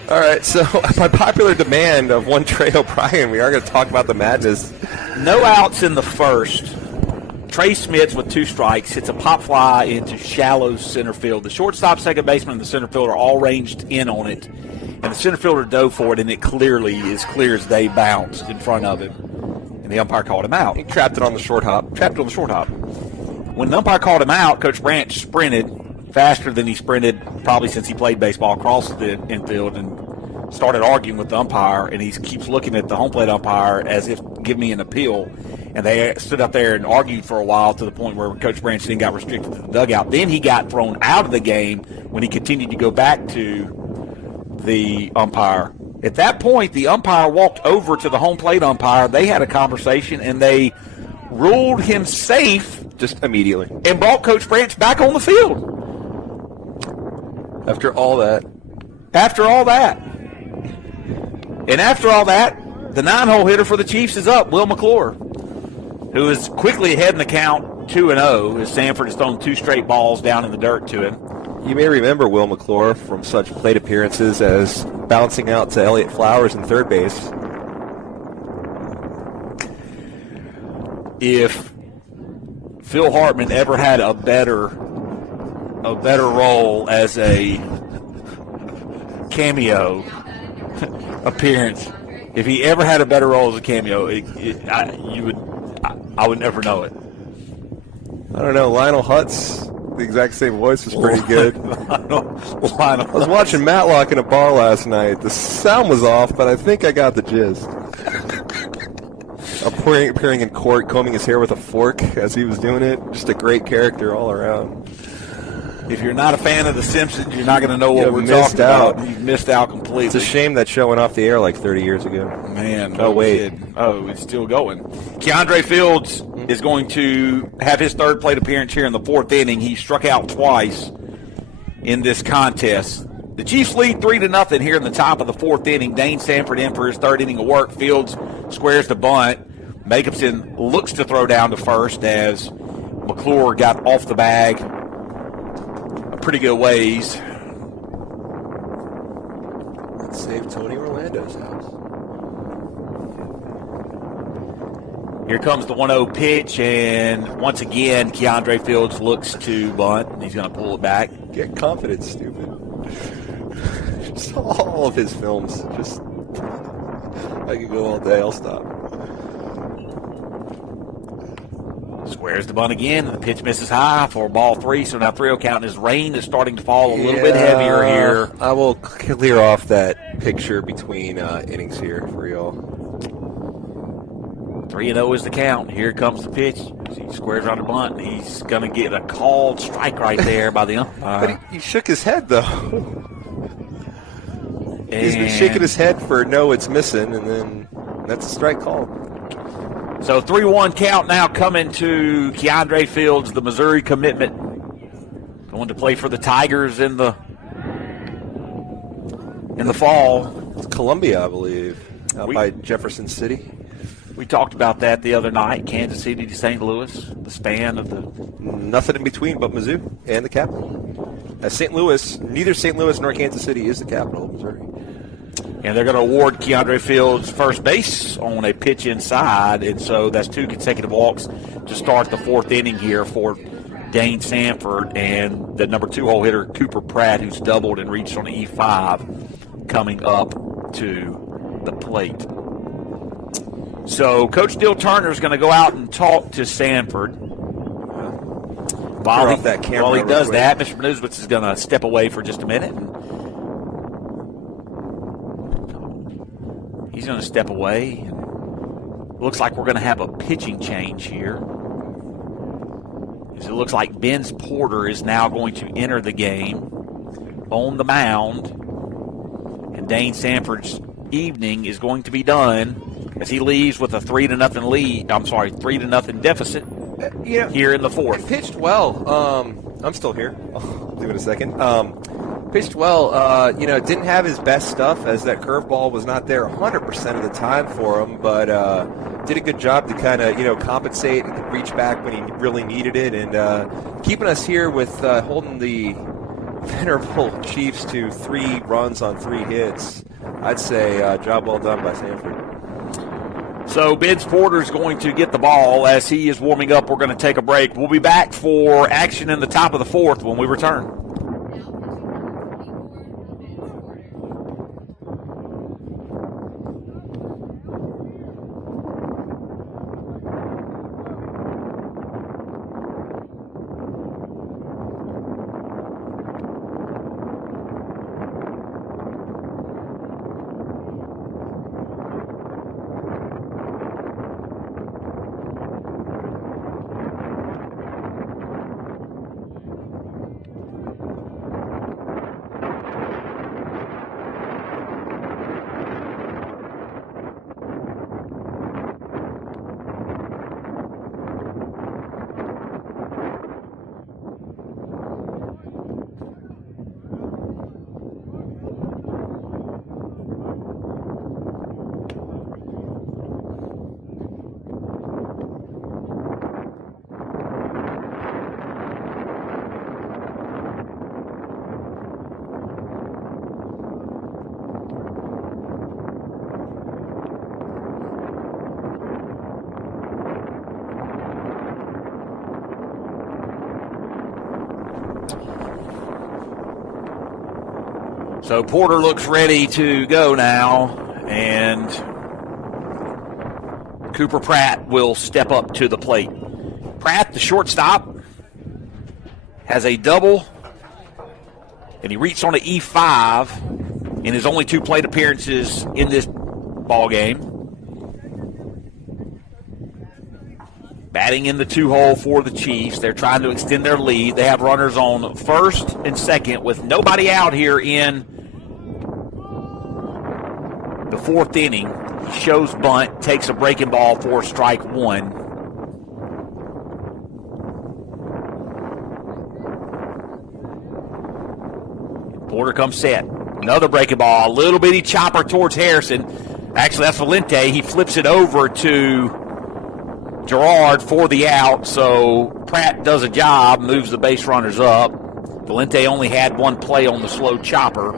All right, so by popular demand of one Trey O'Brien, we are going to talk about the madness. No outs in the first. Trey Smits with 2 strikes hits a pop fly into shallow center field. The shortstop, second baseman, and the center fielder all ranged in on it, and the center fielder dove for it, and it clearly, as clear as day, bounced in front of him, and the umpire called him out. He trapped it on the short hop. When the umpire called him out, Coach Branch sprinted faster than he sprinted probably since he played baseball across the infield and started arguing with the umpire, and he keeps looking at the home plate umpire as if, give me an appeal. And they stood up there and argued for a while to the point where Coach Branch then got restricted to the dugout. Then he got thrown out of the game when he continued to go back to the umpire. At that point, the umpire walked over to the home plate umpire. They had a conversation, and they ruled him safe just immediately and brought Coach Branch back on the field. After all that. And after all that, the 9-hole hitter for the Chiefs is up, Will McClure, who is quickly ahead in the count 2-0 as Sanford has thrown 2 straight balls down in the dirt to him. You may remember Will McClure from such plate appearances as bouncing out to Elliott Flowers in third base. If Phil Hartman ever had a better role as a cameo appearance, if he ever had a better role as a cameo, I would never know it. I don't know. Lionel Hutz, the exact same voice, was pretty good. I was watching Matlock in a bar last night. The sound was off, but I think I got the gist. Appearing in court, combing his hair with a fork as he was doing it. Just a great character all around. If you're not a fan of The Simpsons, you're not going to know what we're talking about. You've missed out completely. It's a shame that show went off the air like 30 years ago. Man. Oh, wait. Oh, it's still going. Keandre Fields is going to have his third plate appearance here in the 4th inning. He struck out twice in this contest. The Chiefs lead 3-0 here in the top of the 4th inning. Dane Sanford in for his 3rd inning of work. Fields squares the bunt. Jacobson looks to throw down to first as McClure got off the bag a pretty good ways. Let's save Tony Orlando's house. Here comes the 1-0 pitch, and once again, Keandre Fields looks to bunt, and he's going to pull it back. Get confident, stupid. Just all of his films. Just, I could go all day. I'll stop. Squares the bunt again, and the pitch misses high for ball 3. So now 3-0 count, as rain is starting to fall a little bit heavier here. I will clear off that picture between innings here for y'all. 3-0 is the count. Here comes the pitch. He squares around the bunt. He's going to get a called strike right there by the umpire. But he shook his head, though. He's been shaking his head for no, it's missing, and then that's a strike called. So 3-1 count now coming to Keandre Fields, the Missouri commitment. Going to play for the Tigers in the fall. It's Columbia, I believe, by Jefferson City. We talked about that the other night, Kansas City to St. Louis, the span of the... Nothing in between but Mizzou and the capital. St. Louis, neither St. Louis nor Kansas City is the capital of Missouri. And they're going to award Keandre Fields first base on a pitch inside, and so that's 2 consecutive walks to start the 4th inning here for Dane Sanford and the number 2 hole hitter Cooper Pratt, who's doubled and reached on the E5, coming up to the plate. So Coach Dill Turner is going to go out and talk to Sanford. While he does that, Mr. Benuzowitz is going to step away for just a minute. He's going to step away. Looks like we're going to have a pitching change here. It looks like Benz Porter is now going to enter the game on the mound. And Dane Sanford's evening is going to be done as he leaves with a 3-0 lead. I'm sorry, 3-0 deficit here in the 4th. Pitched well. I'm still here. I'll do it in a second. Pitched well. Didn't have his best stuff as that curveball was not there 100% of the time for him, but did a good job to kind of compensate and reach back when he really needed it, and keeping us here with holding the venerable Chiefs to 3 runs on 3 hits. I'd say job well done by Sanford. So Benz Porter's going to get the ball as he is warming up. We're going to take a break. We'll be back for action in the top of the 4th when we return. So Porter looks ready to go now, and Cooper Pratt will step up to the plate. Pratt, the shortstop, has a double, and he reached on an E5 in his only 2 plate appearances in this ball game. Batting in the 2-hole for the Chiefs. They're trying to extend their lead. They have runners on first and second with nobody out here in the 4th inning. He shows bunt, takes a breaking ball for strike 1. Porter comes set. Another breaking ball, a little bitty chopper towards Harrison. Actually, that's Valente. He flips it over to Gerard for the out, so Pratt does a job, moves the base runners up. Valente only had 1 play on the slow chopper.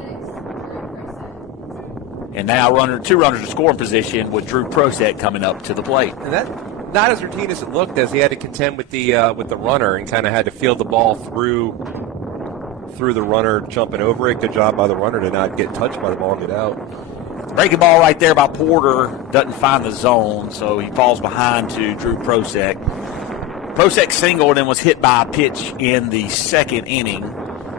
And now 2 runners in scoring position with Drew Prosek coming up to the plate. And that not as routine as it looked, as he had to contend with the runner and kind of had to field the ball through the runner jumping over it. Good job by the runner to not get touched by the ball and get out. Breaking ball right there by Porter, doesn't find the zone, so he falls behind to Drew Prosek. Prosek singled and was hit by a pitch in the second inning.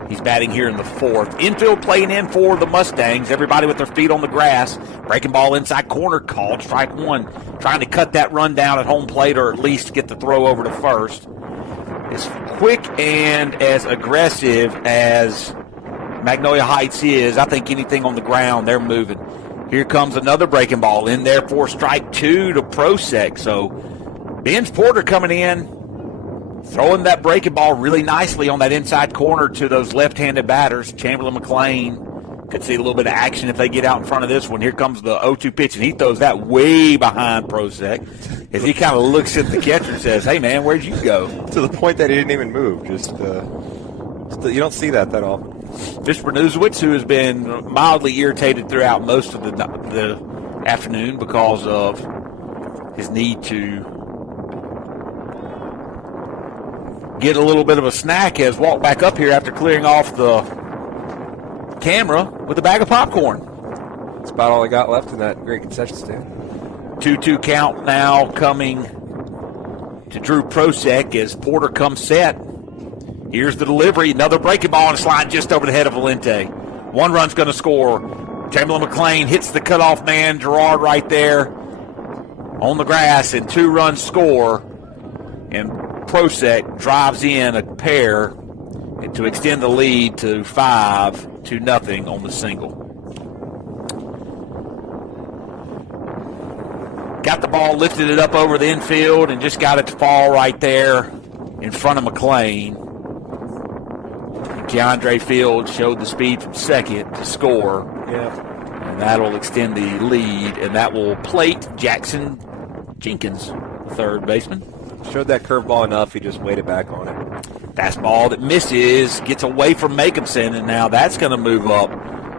He's batting here in the fourth. Infield playing in for the Mustangs. Everybody with their feet on the grass. Breaking ball inside corner, called strike one. Trying to cut that run down at home plate or at least get the throw over to first. As quick and as aggressive as Magnolia Heights is, I think anything on the ground, they're moving. Here comes another breaking ball in there for strike two to Prosek. So Ben's Porter coming in, throwing that breaking ball really nicely on that inside corner to those left-handed batters. Chamberlain McLean could see a little bit of action if they get out in front of this one. Here comes the 0-2 pitch, and he throws that way behind Prosek as he kind of looks at the catcher and says, hey, man, where'd you go? To the point that he didn't even move. You don't see that often. Mr. Newswitz, who has been mildly irritated throughout most of the afternoon because of his need to get a little bit of a snack, has walked back up here after clearing off the camera with a bag of popcorn. That's about all I got left in that great concession stand. 2-2 count now coming to Drew Prosek as Porter comes set. Here's the delivery. Another breaking ball and a slide just over the head of Valente. One run's going to score. Chamberlain McLean hits the cutoff man, Gerard right there on the grass, and 2 runs score. And Prosek drives in a pair to extend the lead to 5-0 on the single. Got the ball, lifted it up over the infield, and just got it to fall right there in front of McLean. Keandre Fields showed the speed from second to score. Yeah. And that'll extend the lead, and that will plate Jackson Jenkins, third baseman. Showed that curveball enough, he just waited back on it. Fastball that misses, gets away from Makemson, and now that's going to move up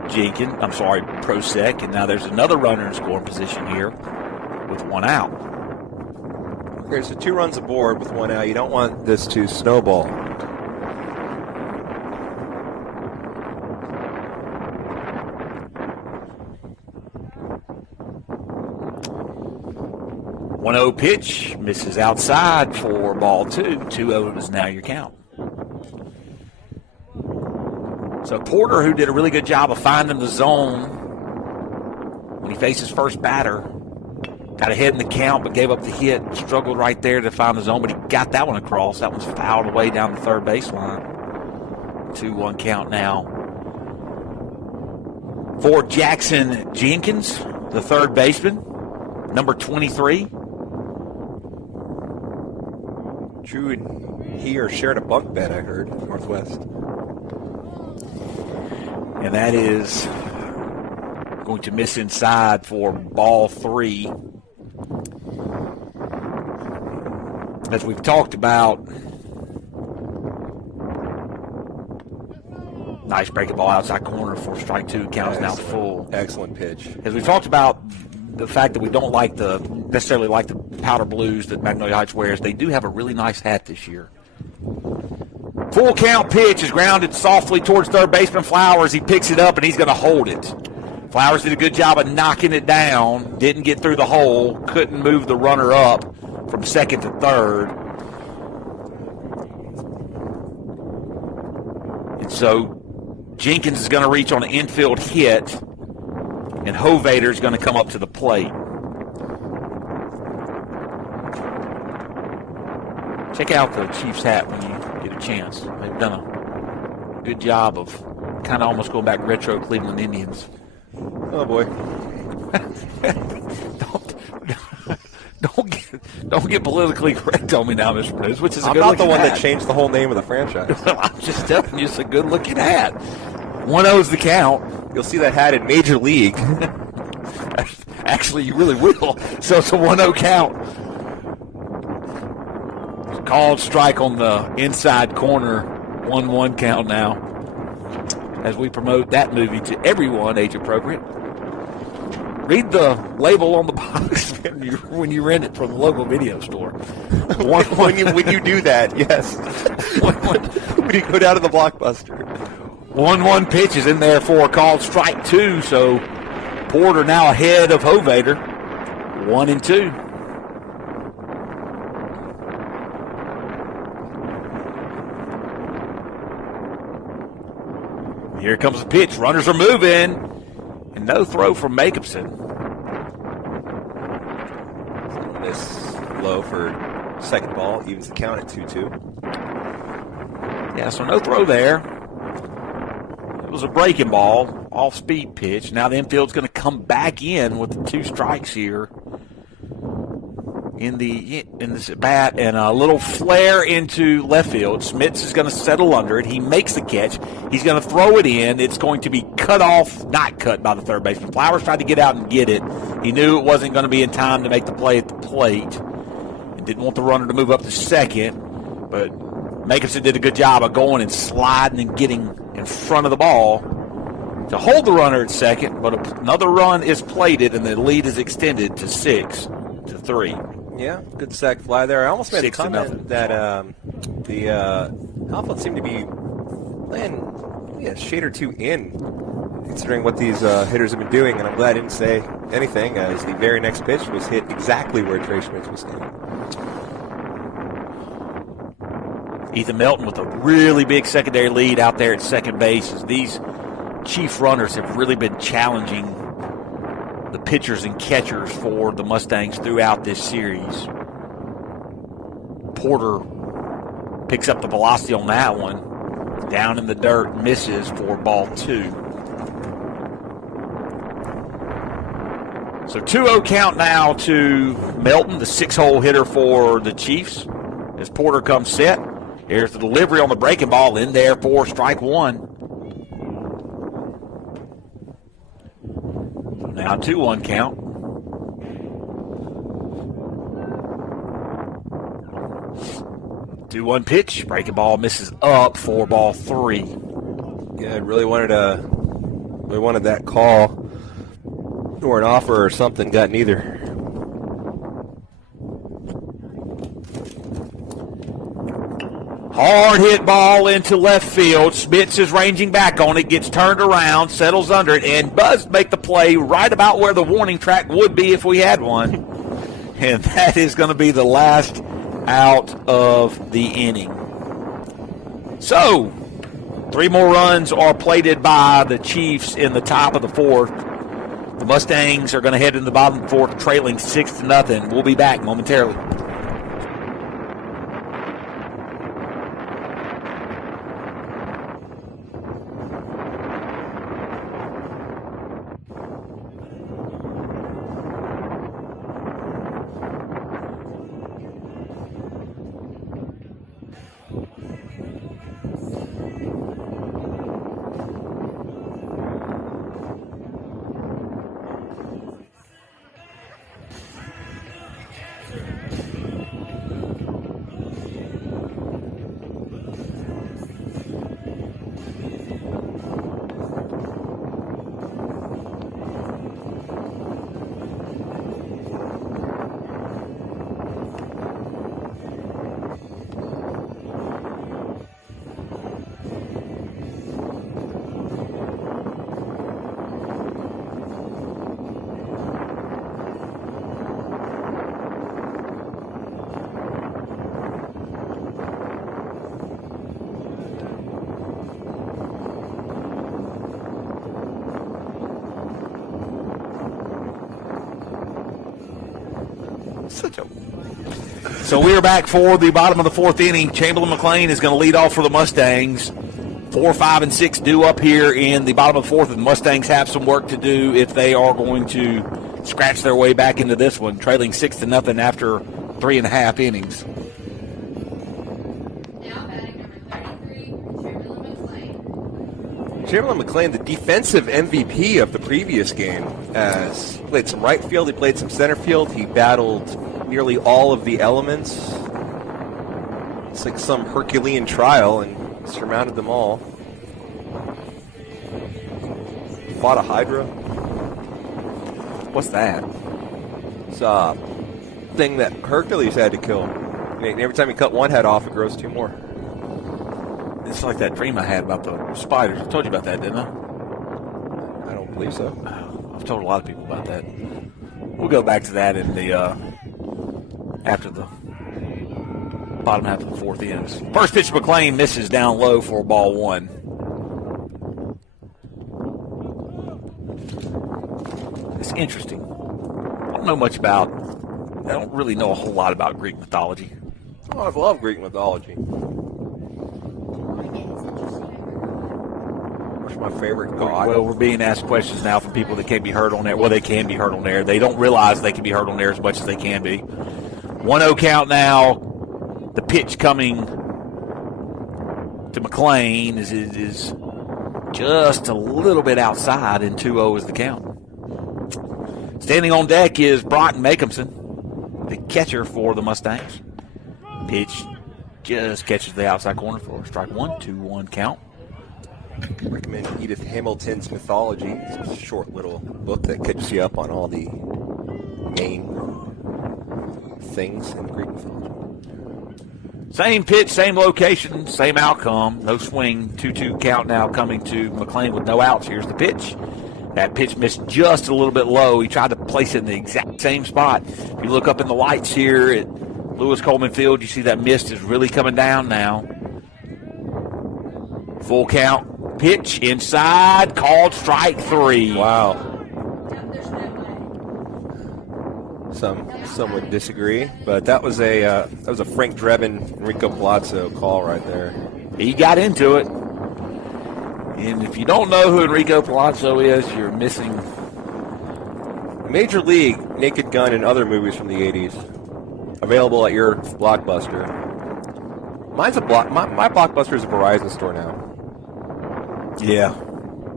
Prosek, and now there's another runner in scoring position here with 1 out. Okay, so 2 runs aboard with 1 out. You don't want this to snowball. One 1-0 pitch misses outside for ball 2. 2-0 is now your count. So Porter, who did a really good job of finding the zone when he faced his first batter, got ahead in the count but gave up the hit, struggled right there to find the zone, but he got that one across. That one's fouled away down the third baseline. 2-1 count now for Jackson Jenkins, the third baseman, number 23. Drew and he are sharing a bunk bed, I heard, at Northwest. And that is going to miss inside for ball 3. As we've talked about, nice breaking ball outside corner for strike 2. Count is now full. Excellent pitch. As we've talked about the fact that we don't necessarily like the powder blues that Magnolia Heights wears, they do have a really nice hat this year. Full count pitch is grounded softly towards third baseman Flowers. He picks it up and he's going to hold it. Flowers did a good job of knocking it down. Didn't get through the hole. Couldn't move the runner up from second to third. And so Jenkins is going to reach on an infield hit, and Hovader is going to come up to the plate. Check out the Chiefs hat when you get a chance. They've done a good job of kind of almost going back retro Cleveland Indians. Oh, boy. Don't get politically correct on me now, Mr. Bruce, which is a good I'm not the one hat. that changed the whole name of the franchise. I'm just telling you, it's a good-looking hat. 1-0's the count. You'll see that hat in Major League. Actually, you really will. So it's a 1-0 count. Called strike on the inside corner. 1-1 count now. As we promote that movie to everyone age appropriate. Read the label on the box when you rent it from the local video store. when you do that, yes. When you go down to the Blockbuster. 1-1 pitch is in there for a called strike 2, so Porter now ahead of Hovader. 1-2. Here comes the pitch. Runners are moving. And no throw from Jacobson. This low for second ball, evens the count at 2-2. Yeah, so no throw there. It was a breaking ball, off-speed pitch. Now the infield's going to come back in with the 2 strikes here in this at bat, and a little flare into left field. Smits is going to settle under it. He makes the catch. He's going to throw it in. It's going to be cut off, not cut by the third baseman. Flowers tried to get out and get it. He knew it wasn't going to be in time to make the play at the plate. And didn't want the runner to move up to second, but Jacobson did a good job of going and sliding and getting in front of the ball to hold the runner at second, but another run is plated, and the lead is extended to 6-3. Yeah, good sack fly there. I almost made a 6-0 comment that the outfield seemed to be playing a shade or two in, considering what these hitters have been doing, and I'm glad I didn't say anything, as the very next pitch was hit exactly where Trey Schmitz was standing. Ethan Melton with a really big secondary lead out there at second base, as these chief runners have really been challenging the pitchers and catchers for the Mustangs throughout this series. Porter picks up the velocity on that one. Down in the dirt, misses for ball 2. So 2-0 count now to Melton, the 6-hole hitter for the Chiefs, as Porter comes set. Here's the delivery on the breaking ball, in there for strike 1. Now 2-1 count. Two-one pitch. Breaking ball misses up for ball 3. Yeah, I really wanted that call or an offer or something. Got neither. Hard hit ball into left field. Smits is ranging back on it, gets turned around, settles under it, and does make the play right about where the warning track would be if we had one. And that is going to be the last out of the inning. So, 3 more runs are plated by the Chiefs in the top of the 4th. The Mustangs are going to head in the bottom of the 4th, trailing 6-0. We'll be back momentarily. So we are back for the bottom of the 4th inning. Chamberlain McLean is going to lead off for the Mustangs. 4, 5, and 6 due up here in the bottom of the 4th, and the Mustangs have some work to do if they are going to scratch their way back into this one, trailing 6-0 after 3.5 innings. Now batting number 33, Chamberlain McLean. Chamberlain McLean, the defensive MVP of the previous game, has played some right field, he played some center field, he battled nearly all of the elements. It's like some Herculean trial, and surmounted them all. Fought a Hydra. What's that? It's a thing that Hercules had to kill. And every time you cut one head off, it grows 2 more. It's like that dream I had about the spiders. I told you about that, didn't I? I don't believe so. I've told a lot of people about that. We'll go back to that in the after the bottom half of the 4th innings. First pitch, McLean misses down low for ball 1. interesting. I don't know much about. I don't really know a whole lot about Greek mythology. Oh, I love Greek mythology. What's my favorite god? Well, we're being asked questions now from people that can't be heard on air. Well, they can be heard on air. They don't realize they can be heard on air as much as they can be. 1-0 count now. The pitch coming to McLean is just a little bit outside, and 2-0 is the count. Standing on deck is Brock Macomson, the catcher for the Mustangs. Pitch just catches the outside corner for a strike one, 2-1 count. Recommend Edith Hamilton's Mythology. It's a short little book that catches you up on all the main things in Greek mythology. Same pitch, same location, same outcome. No swing, 2-2 count now coming to McLean with no outs. Here's the pitch. That pitch missed just a little bit low. He tried to place it in the exact same spot. If you look up in the lights here at Lewis Coleman Field, you see that mist is really coming down now. Full count, pitch inside, called strike 3. Wow. Some would disagree, but that was a Frank Drebin, Enrico Palazzo call right there. He got into it. And if you don't know who Enrico Palazzo is, you're missing. Major League, Naked Gun, and other movies from the 80s. Available at your Blockbuster. Mine's a my Blockbuster is a Verizon store now. Yeah,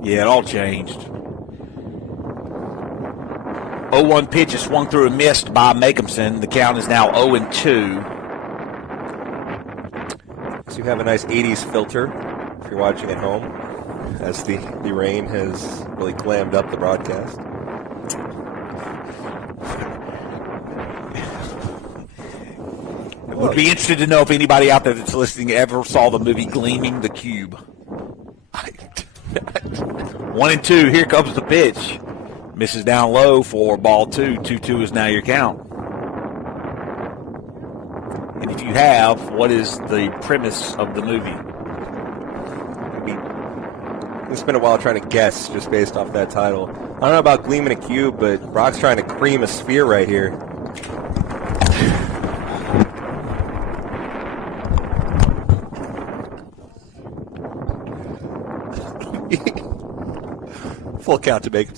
it all changed. 0-1 pitch is swung through and missed by Macomson. The count is now 0-2. So you have a nice 80s filter if you're watching at home, as the rain has really clammed up the broadcast. I would be interested to know if anybody out there that's listening ever saw the movie Gleaming the Cube. 1-2, here comes the pitch. Misses down low for ball 2. 2-2 is now your count. And if you have, what is the premise of the movie? It's been a while trying to guess just based off that title. I don't know about Gleaming a Cube, but Brock's trying to cream a sphere right here. Full count to make.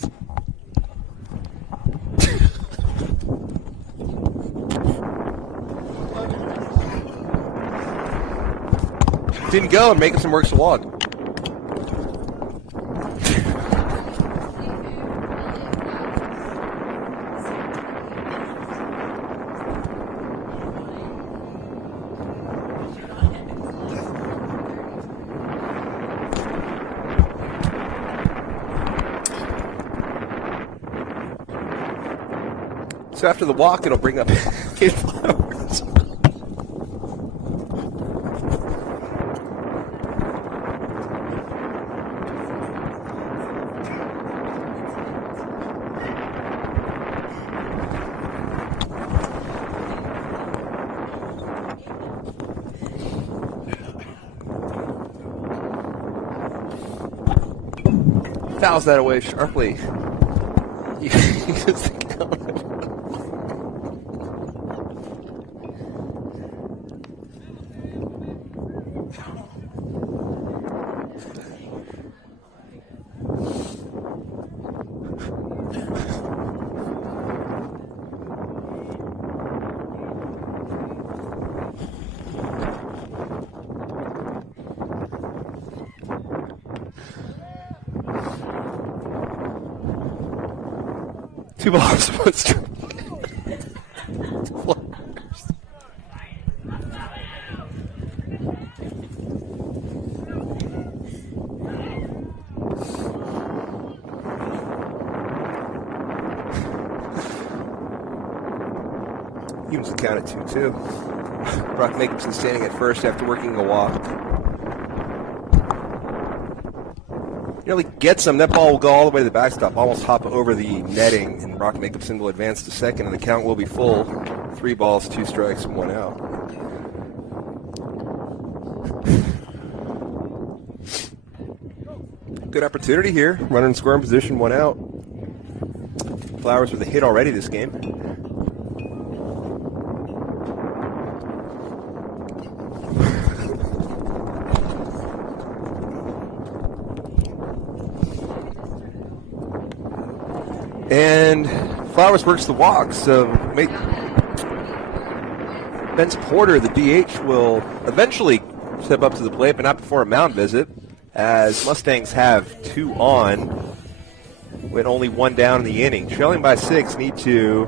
Didn't go, and Macomson works the walk. So after the walk, it'll bring up Kate Flowers. Fouls that away sharply. Two balls, one strike. Evens the count at 2-2. Brock Macomson standing at first after working a walk. Nearly gets him. That ball will go all the way to the backstop, almost hop over the netting, and Brock Macomson will advance to second, and the count will be full. 3 balls, 2 strikes, and 1 out. Good opportunity here. Runner in scoring position, 1 out. Flowers with a hit already this game. And Flowers works the walk, so Ben's Porter, the DH, will eventually step up to the plate, but not before a mound visit, as Mustangs have 2 on with only 1 down in the inning. Trailing by 6, need to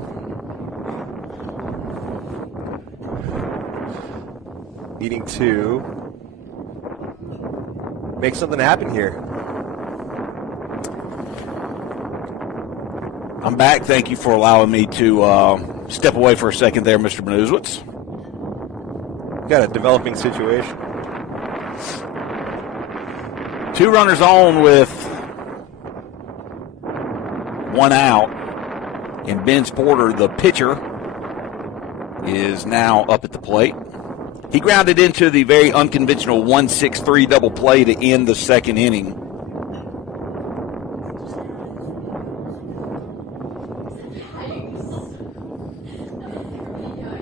make something happen here. I'm back. Thank you for allowing me to step away for a second there, Mr. Manuzwitz. Got a developing situation. 2 runners on with 1 out. And Ben Porter, the pitcher, is now up at the plate. He grounded into the very unconventional 1-6-3 double play to end the second inning.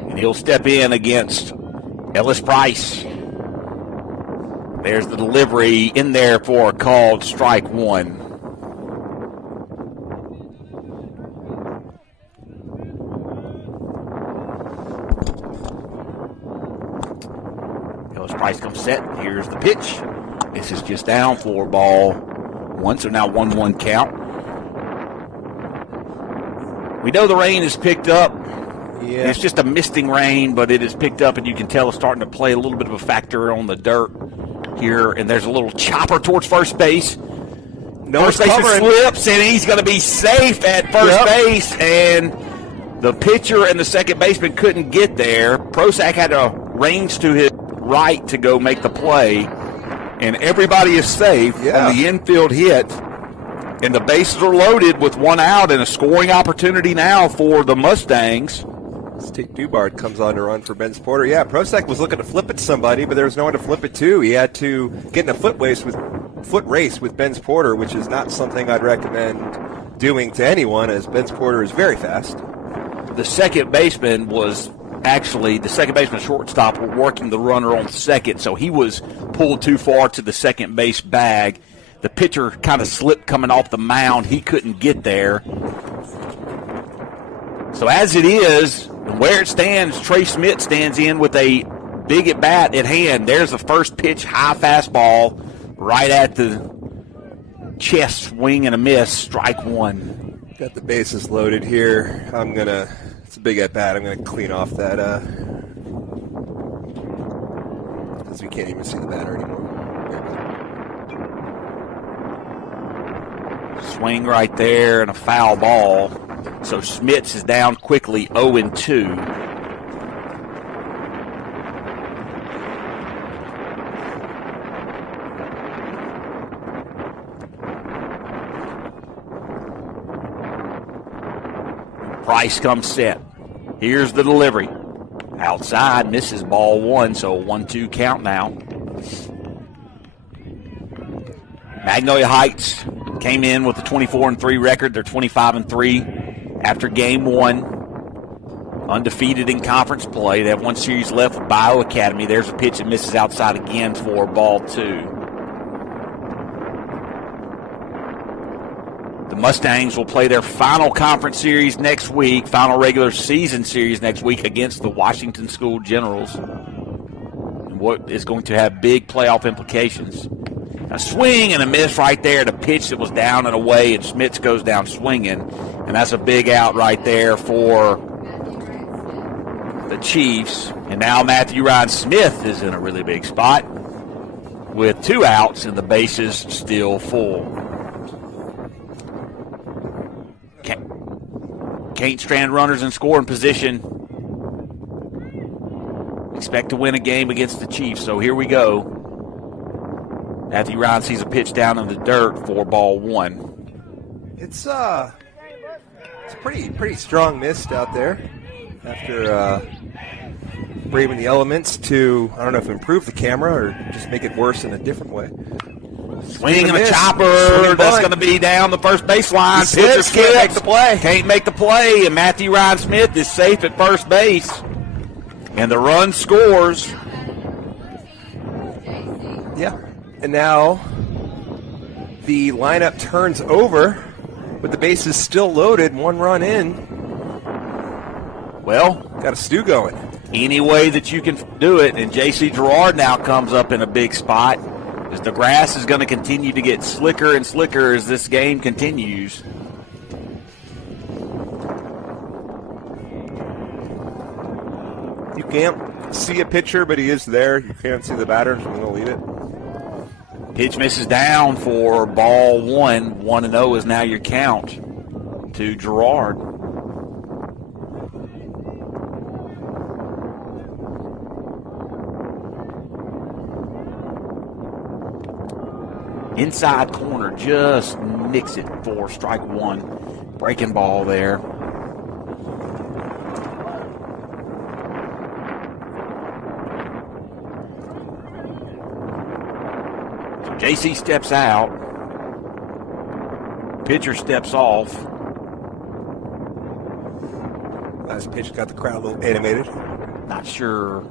And he'll step in against Ellis Price. There's the delivery in there for a called strike 1. Ellis Price comes set. Here's the pitch. This is just down for ball 1, so now 1-1 count. We know the rain is picked up. Yeah. It's just a misting rain, but it is picked up, and you can tell it's starting to play a little bit of a factor on the dirt here. And there's a little chopper towards first base. First baseman slips, and he's going to be safe at first base. And the pitcher and the second baseman couldn't get there. Prosack had to range to his right to go make the play. And everybody is safe on the infield hit. And the bases are loaded with 1 out and a scoring opportunity now for the Mustangs. Stick Dubard comes on to run for Ben Porter. Yeah, Prosack was looking to flip it to somebody, but there was no one to flip it to. He had to get in a foot race with Ben Porter, which is not something I'd recommend doing to anyone, as Ben Porter is very fast. The second baseman shortstop were working the runner on second, so he was pulled too far to the second base bag. The pitcher kind of slipped coming off the mound. He couldn't get there. So as it is, where it stands, Trey Smith stands in with a big at-bat at hand. There's the first pitch, high fastball, right at the chest, swing and a miss, strike 1. Got the bases loaded here. It's a big at-bat. I'm going to clean off that, because we can't even see the batter anymore. Swing right there and a foul ball. So Schmitz is down quickly, 0-2. Price comes set. Here's the delivery. Outside, misses ball 1, so a 1-2 count now. Magnolia Heights came in with a 24-3 record. They're 25-3 after game 1. Undefeated in conference play. They have 1 series left with Bio Academy. There's a pitch that misses outside again for ball 2. The Mustangs will play their final conference series next week, final regular season series next week against the Washington School Generals, and what is going to have big playoff implications. A swing and a miss right there. The pitch that was down and away, and Schmitz goes down swinging. And that's a big out right there for the Chiefs. And now Matthew Ryan Smith is in a really big spot with 2 outs and the bases still full. Can't strand runners in scoring position. Expect to win a game against the Chiefs. So here we go. Matthew Ryan sees a pitch down in the dirt for ball 1. It's a pretty strong mist out there after braving the elements to, I don't know if improve the camera or just make it worse in a different way. Swing and a miss. chopper. Swing That's bunt. going to be down the first baseline. He slips, can't make the play. Can't make the play, and Matthew Ryan Smith is safe at first base. And the run scores. Yeah. And now the lineup turns over with the bases still loaded, 1 run in. Well, Got a stew going. any way that you can do it, and J.C. Gerard now comes up in a big spot, as the grass is going to continue to get slicker and slicker as this game continues. You can't see a pitcher, but he is there. You can't see the batter, so I'm going to leave it. Pitch misses down for ball 1. 1-0 is now your count to Gerard. Inside corner, just nicks it for strike 1. Breaking ball there. So JC steps out. Pitcher steps off. Last pitch got the crowd a little animated. Not sure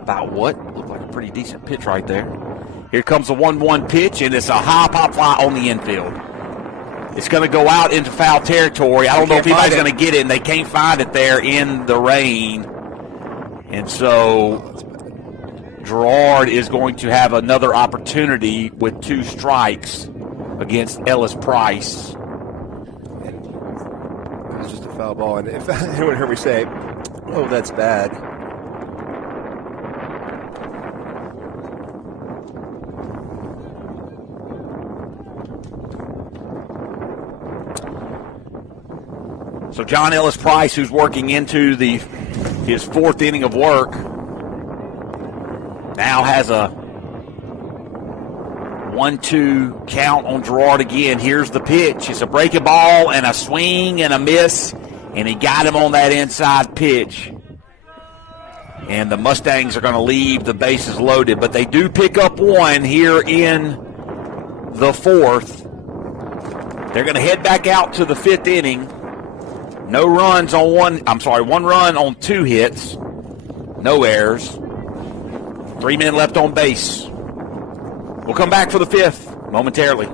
about what. Looked like a pretty decent pitch right there. Here comes the 1-1 pitch, and it's a high pop fly on the infield. It's going to go out into foul territory. I don't know if anybody's going to get it, and they can't find it there in the rain. And so Gerard is going to have another opportunity with 2 strikes against Ellis Price. It was just a foul ball, and if anyone heard me say, "Oh, that's bad," So John Ellis Price, who's working into his 4th inning of work, now has a 1-2 count on Gerard again. Here's the pitch. It's a breaking ball and a swing and a miss, and he got him on that inside pitch. And the Mustangs are going to leave the bases loaded, but they do pick up 1 here in the 4th. They're going to head back out to the 5th inning. No runs on 1 run on 2 hits. No errors. 3 men left on base. We'll come back for the 5th momentarily.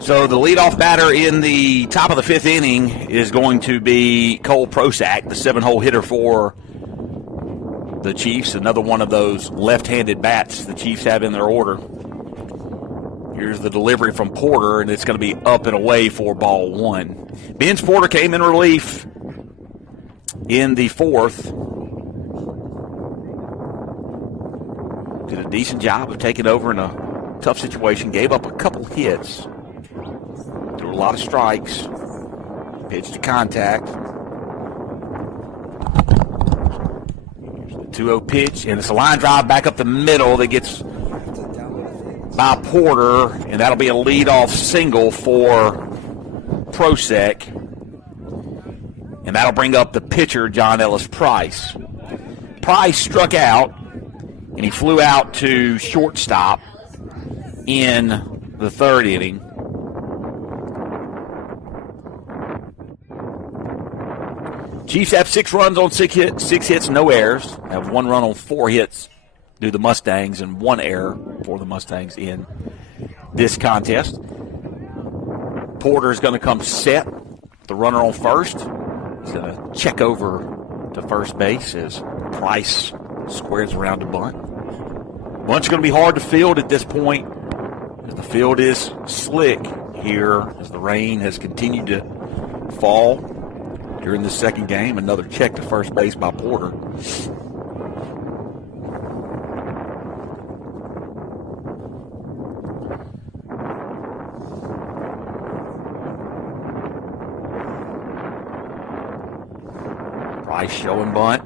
So the leadoff batter in the top of the 5th inning is going to be Cole Prosack, the 7-hole hitter for the Chiefs. Another one of those left-handed bats the Chiefs have in their order. Here's the delivery from Porter, and it's going to be up and away for ball 1. Ben's Porter came in relief in the 4th. Did a decent job of taking over in a tough situation. Gave up a couple hits. Threw a lot of strikes. Pitch to contact. Here's the 2-0 pitch, and it's a line drive back up the middle that gets by Porter, and that'll be a leadoff single for Prosek. And that'll bring up the pitcher, John Ellis Price. Price struck out, and he flew out to shortstop in the third inning. Chiefs have 6 runs on 6 hits, no errors. Have 1 run on 4 hits due to the Mustangs and 1 error for the Mustangs in this contest. Porter is going to come set, the runner on first. He's going to check over to first base as Price squares around the bunt. Bunt's going to be hard to field at this point, as the field is slick here as the rain has continued to fall during the second game. Another check to first base by Porter. Price showing bunt.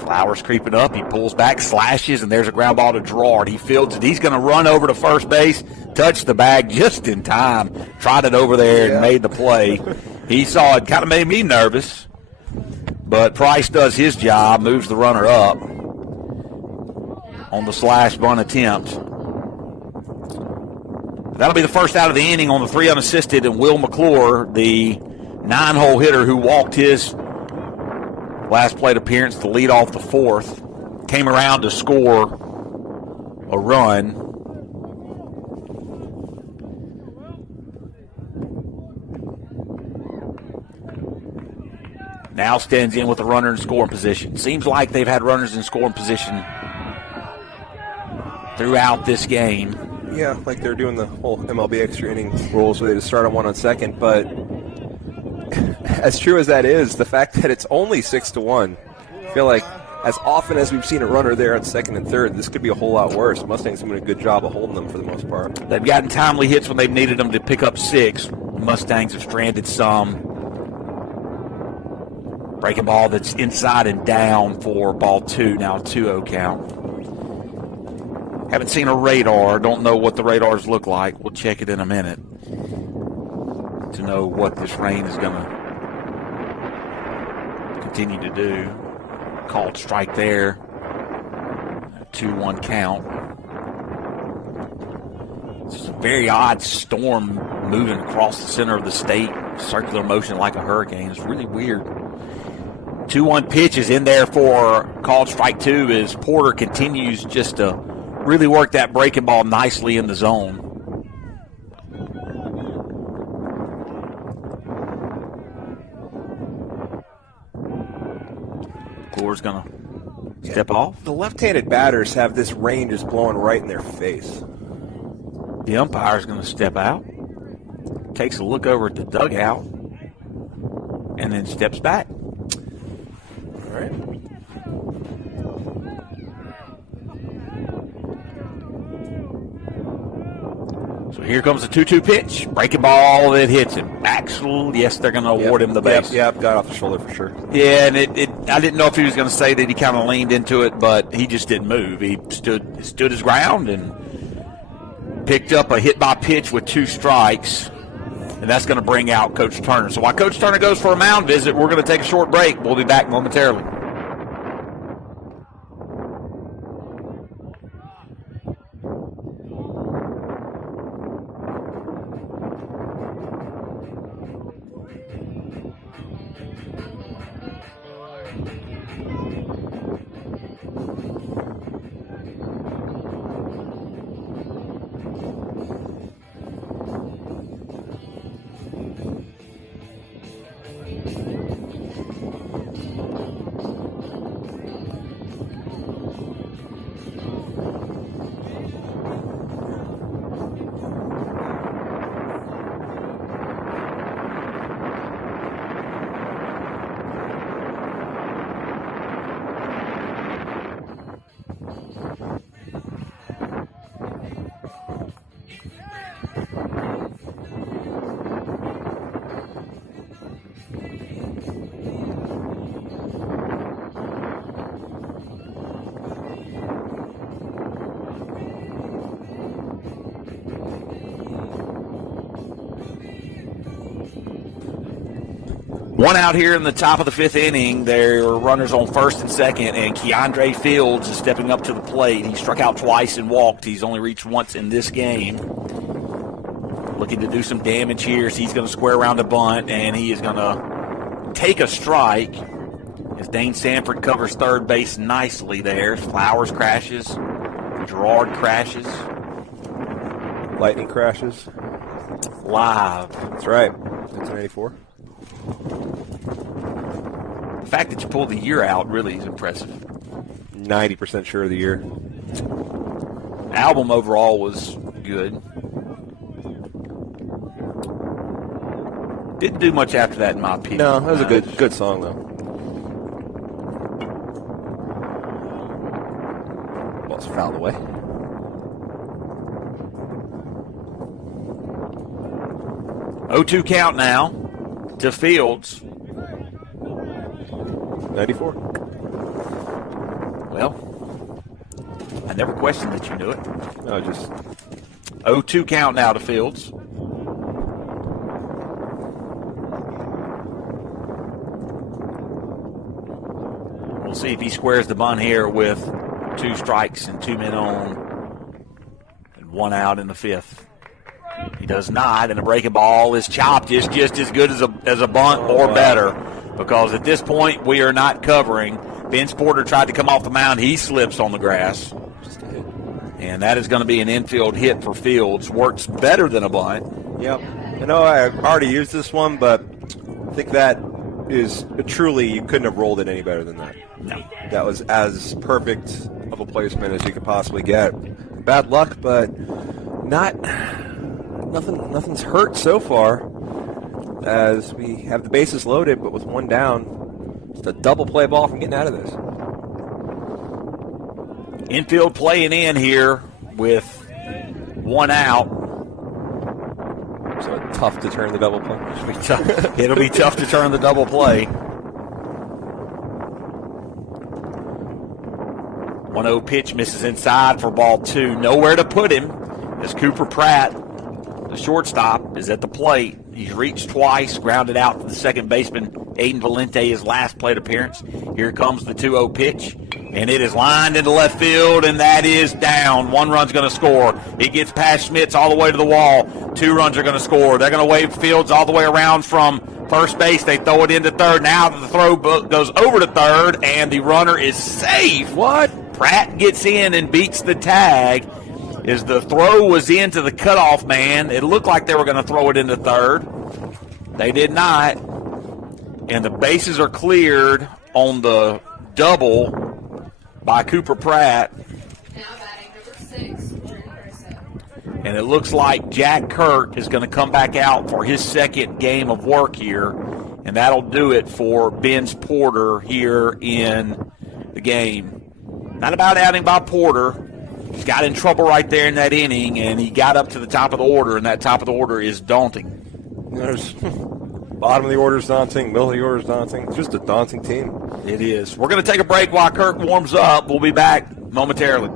Flowers creeping up. He pulls back, slashes, and there's a ground ball to Gerard. He fields it. He's going to run over to first base, touch the bag just in time, trotted over there and made the play. He saw it, kind of made me nervous. But Price does his job, moves the runner up on the slash bunt attempt. That'll be the first out of the inning on the 3 unassisted, and Will McClure, the 9-hole hitter who walked his last plate appearance to lead off the 4th, came around to score a run. Now stands in with a runner in scoring position. Seems like they've had runners in scoring position throughout this game. Yeah, like they're doing the whole MLB extra inning rules where they just start on 1 on second, but as true as that is, the fact that it's only 6-1, I feel like as often as we've seen a runner there on second and third, this could be a whole lot worse. Mustangs have doing a good job of holding them for the most part. They've gotten timely hits when they've needed them to pick up 6. The Mustangs have stranded some. Breaking ball that's inside and down for ball 2, now 2-0 count. Haven't seen a radar. Don't know what the radars look like. We'll check it in a minute to know what this rain is going to continue to do. Called strike there. 2-1 count. It's a very odd storm moving across the center of the state. Circular motion like a hurricane. It's really weird. 2-1 pitch is in there for called strike 2 as Porter continues just to really work that breaking ball nicely in the zone. McClure's going to step off. The left-handed batters have this rain just blowing right in their face. The umpire's going to step out, takes a look over at the dugout, and then steps back. All right. So here comes the 2-2 pitch. Breaking ball that hits him. Axel, yes, they're going to award him the base. Yep, got off the shoulder for sure. Yeah, and I didn't know if he was going to say that he kind of leaned into it, but he just didn't move. He stood his ground and picked up a hit by pitch with 2 strikes, and that's going to bring out Coach Turner. So while Coach Turner goes for a mound visit, we're going to take a short break. We'll be back momentarily. One out here in the top of the 5th inning. There are runners on first and second, and Keandre Fields is stepping up to the plate. He struck out twice and walked. He's only reached once in this game. Looking to do some damage here. So he's going to square around a bunt, and he is going to take a strike as Dane Sanford covers third base nicely there. Flowers crashes. Gerard crashes. Lightning crashes. Live. That's right. 1984. The fact that you pulled the year out really is impressive. 90% sure of the year. Album overall was good. Didn't do much after that, in my opinion. No, that was a good song, though. Ball's fouled away. Oh-2 count now to Fields. 94. Well, I never questioned that you knew it. No, just 0-2 count now to Fields. We'll see if he squares the bunt here with 2 strikes and 2 men on and 1 out in the 5th. He does not, and the breaking ball is chopped. It's just as good as a bunt or better, because at this point we are not covering. Vince Porter tried to come off the mound. He slips on the grass. And that is going to be an infield hit for Fields. Works better than a bunt. Yep. I know I already used this one, but I think that is truly, you couldn't have rolled it any better than that. No. That was as perfect of a placement as you could possibly get. Bad luck, but nothing's hurt so far as we have the bases loaded, but with 1 down, just a double play ball from getting out of this. Infield playing in here with 1 out. So tough to turn the double play. It'll be tough to turn the double play. 1-0 pitch misses inside for ball 2. Nowhere to put him as Cooper Pratt, the shortstop, is at the plate. He's reached twice, grounded out to the second baseman, Aiden Valente, his last plate appearance. Here comes the 2-0 pitch, and it is lined into left field, and that is down. 1 run's going to score. It gets past Schmitz all the way to the wall. 2 runs are going to score. They're going to wave Fields all the way around from first base. They throw it into third. Now the throw goes over to third, and the runner is safe. What? Pratt gets in and beats the tag. As the throw was into the cutoff man, it looked like they were going to throw it into third. They did not. And the bases are cleared on the double by Cooper Pratt. Now batting number 6, Jordan Urso. And it looks like Jack Kirk is going to come back out for his second game of work here. And that'll do it for Vince Porter here in the game. Not a bad outing by Porter. He got in trouble right there in that inning, and he got up to the top of the order, and that top of the order is daunting. There's bottom of the order is daunting, middle of the order is daunting. It's just a daunting team. It is. We're going to take a break while Kirk warms up. We'll be back momentarily.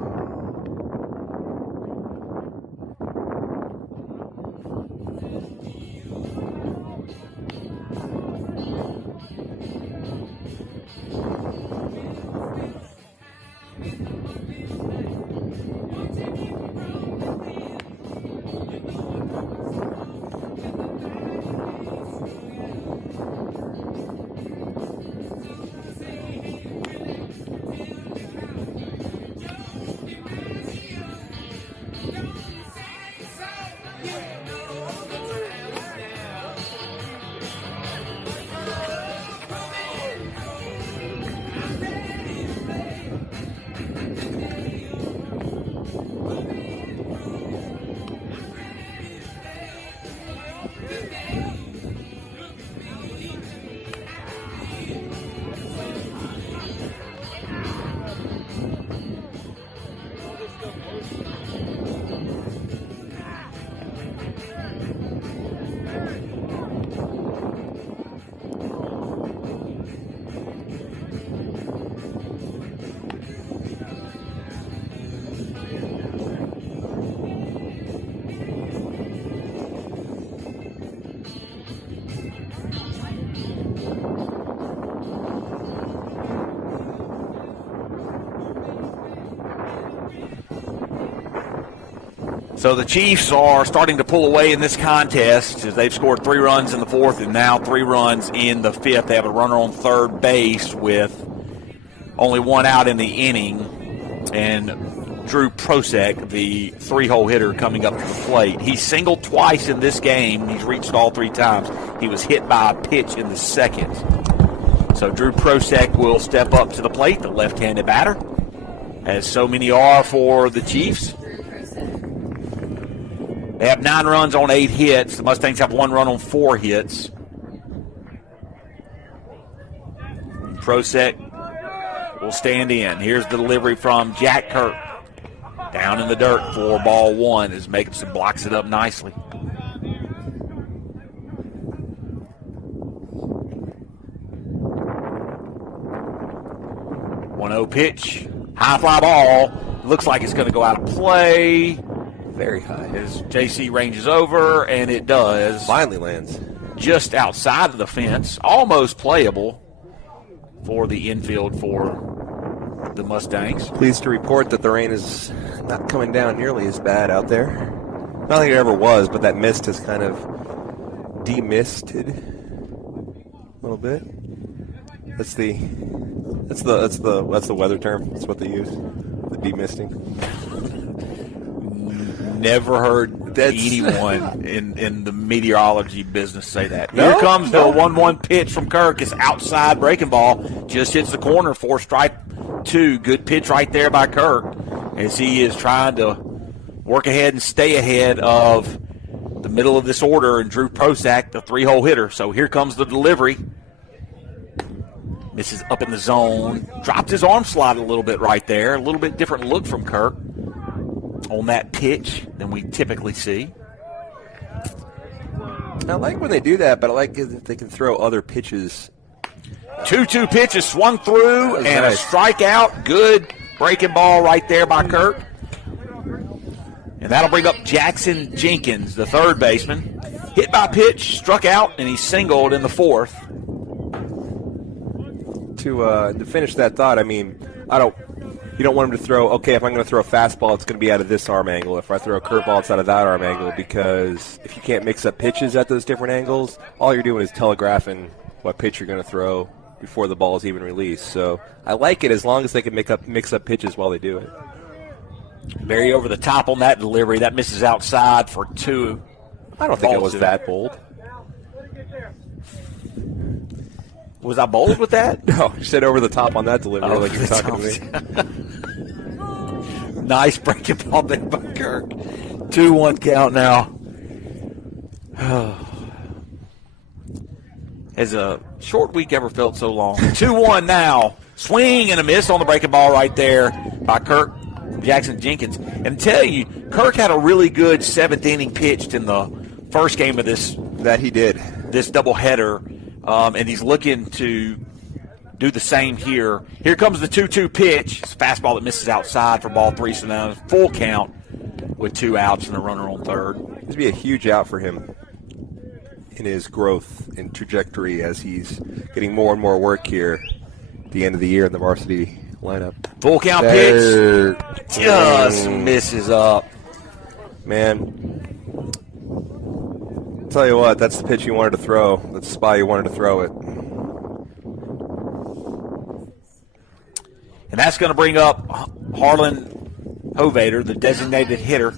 So the Chiefs are starting to pull away in this contest as they've scored 3 runs in the 4th and now 3 runs in the 5th. They have a runner on third base with only 1 out in the inning. And Drew Prosek, the 3-hole hitter, coming up to the plate. He singled twice in this game. He's reached all 3 times. He was hit by a pitch in the 2nd. So Drew Prosek will step up to the plate, the left-handed batter, as so many are for the Chiefs. They have 9 runs on 8 hits. The Mustangs have 1 run on 4 hits. Prosek will stand in. Here's the delivery from Jack Kirk. Down in the dirt for ball 1 as Jacobson blocks it up nicely. 1-0 pitch. High fly ball. Looks like it's going to go out of play. Very high. As JC ranges over, and it does. Finally lands. Just outside of the fence. Almost playable for the infield for the Mustangs. Pleased to report that the rain is not coming down nearly as bad out there. Not like it ever was, but that mist has kind of demisted a little bit. That's the weather term. That's what they use. The demisting. Never heard anyone in the meteorology business say that. No? Here comes the 1-1 pitch from Kirk. It's outside breaking ball. Just hits the corner for strike 2. Good pitch right there by Kirk as he is trying to work ahead and stay ahead of the middle of this order and Drew Prosek, the 3-hole hitter. So here comes the delivery. Misses up in the zone. Dropped his arm slide a little bit right there. A little bit different look from Kirk on that pitch than we typically see. I like when they do that, but I like if they can throw other pitches. 2-2 pitch is swung through and nice. a strikeout. Good breaking ball right there by Kirk. And that'll bring up Jackson Jenkins, the third baseman. Hit by pitch, struck out, and he singled in the 4th. To finish that thought, I mean, you don't want him to throw, okay, if I'm going to throw a fastball, it's going to be out of this arm angle. If I throw a curveball, it's out of that arm angle, because if you can't mix up pitches at those different angles, all you're doing is telegraphing what pitch you're going to throw before the ball is even released. So I like it as long as they can mix up pitches while they do it. Very over the top on that delivery. That misses outside for 2. I don't think it was that bold. Was I bold with that? No, you said over the top on that delivery like you're talking to me. Nice breaking ball there by Kirk. 2-1 count now. Has a short week ever felt so long? 2-1 now. Swing and a miss on the breaking ball right there by Kirk Jackson Jenkins. And I tell you, Kirk had a really good 7th inning pitched in the first game of this. That he did. This doubleheader. And he's looking to do the same here. Here comes the 2-2 pitch. It's a fastball that misses outside for ball 3. So now full count with 2 outs and a runner on third. This would be a huge out for him in his growth and trajectory as he's getting more and more work here at the end of the year in the varsity lineup. Full count pitch. Just misses up. Man. Tell you what, that's the pitch you wanted to throw. That's the spot you wanted to throw it. And that's going to bring up Harlan Hovader, the designated hitter.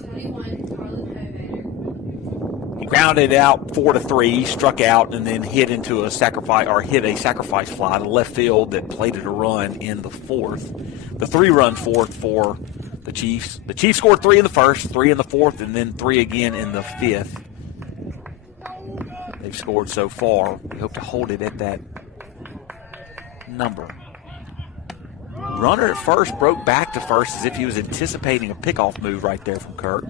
He grounded out 4-3, struck out, and then hit a sacrifice fly to left field that plated a run in the 4th. The 3-run 4th for the Chiefs. The Chiefs scored 3 in the 1st, 3 in the 4th, and then 3 again in the 5th. They've scored so far. We hope to hold it at that number. Runner at first broke back to first as if he was anticipating a pickoff move right there from Kirk.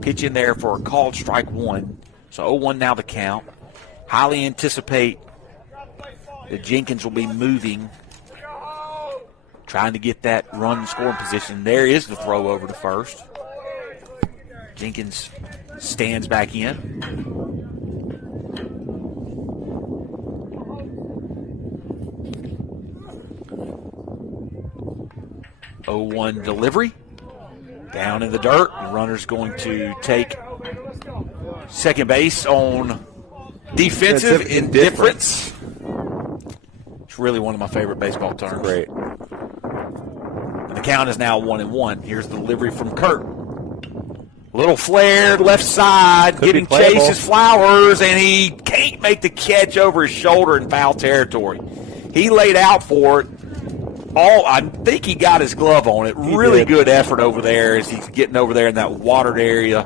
Pitch in there for a called strike 1. So 0-1 now the count. Highly anticipate that Jenkins will be moving, trying to get that run scoring position. There is the throw over to first. Jenkins stands back in. 0-1 delivery. Down in the dirt. The runner's going to take second base on defensive indifference. It's really one of my favorite baseball terms. Great. And the count is now 1-1. Here's the delivery from Kurt. Little flared left side, getting Chase's flowers, and he can't make the catch over his shoulder in foul territory. He laid out for it. I think he got his glove on it. Really good effort over there as he's getting over there in that watered area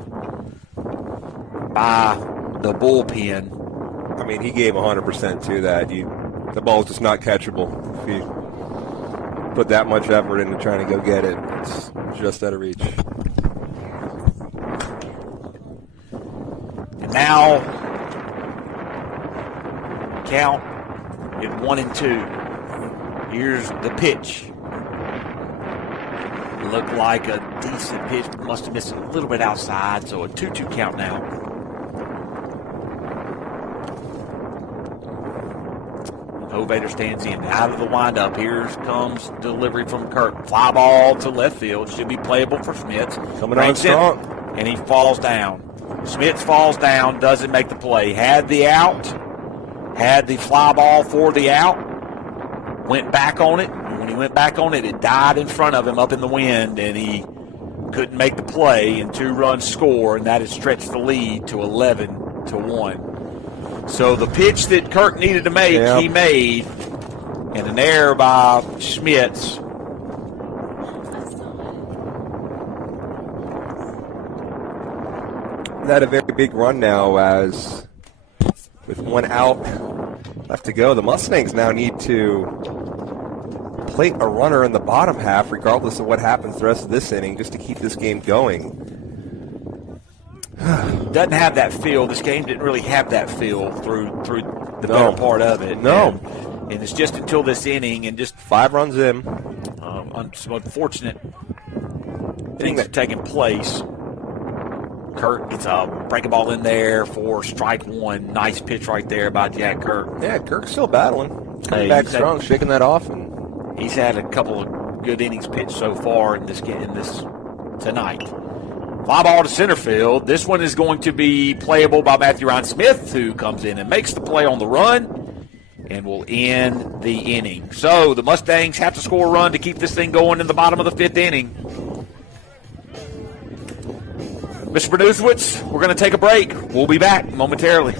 by the bullpen. I mean, he gave 100% to that. The ball's just not catchable. If he put that much effort into trying to go get it, it's just out of reach. And now, count at 1-2. Here's the pitch. Looked like a decent pitch, but must have missed a little bit outside, so a 2-2 count now. Hovader stands in, out of the windup. Here comes delivery from Kurt. Fly ball to left field. Should be playable for Schmitz. Coming on strong. And he falls down. Schmitz falls down, doesn't make the play. Had the out, had the fly ball for the out, went back on it. And when he went back on it, it died in front of him up in the wind, and he couldn't make the play, and 2 runs score, and that has stretched the lead to 11-1. So the pitch that Kirk needed to make, he made, and an error by Schmitz. Not a very big run now, as with 1 out left to go, the Mustangs now need to plate a runner in the bottom half, regardless of what happens the rest of this inning, just to keep this game going. Doesn't have that feel. This game didn't really have that feel through the better part of it. No. And it's just until this inning, and just 5 runs in. Some unfortunate things are taking place. Kurt gets a breaking ball in there for strike 1. Nice pitch right there by Jack Kirk. Yeah, Kirk's still battling. Coming back strong, shaking that off. And he's had a couple of good innings pitched so far in this game, tonight. Fly ball to center field. This one is going to be playable by Matthew Ryan Smith, who comes in and makes the play on the run and will end the inning. So the Mustangs have to score a run to keep this thing going in the bottom of the 5th inning. Mr. Bernusewitz, we're going to take a break. We'll be back momentarily.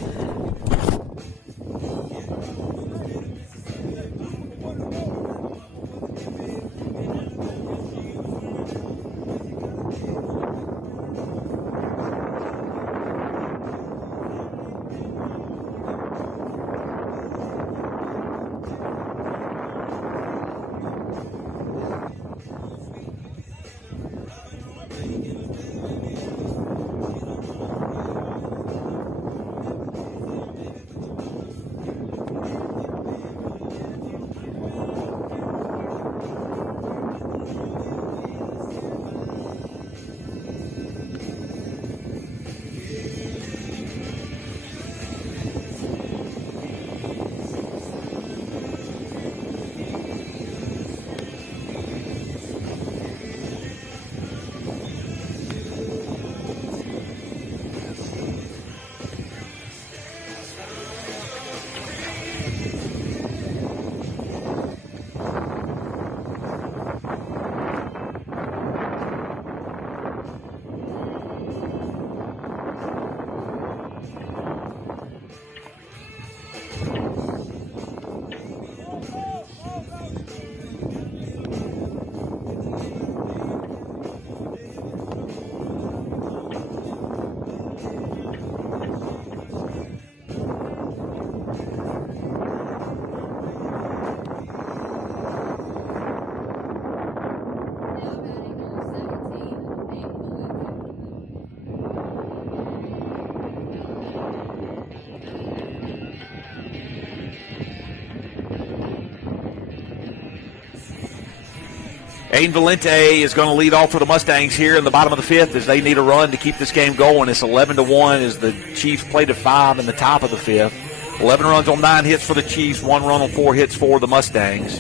Aiden Valente is going to lead off for the Mustangs here in the bottom of the 5th as they need a run to keep this game going. It's 11-1 as the Chiefs play to 5 in the top of the 5th. 11 runs on 9 hits for the Chiefs, 1 run on 4 hits for the Mustangs.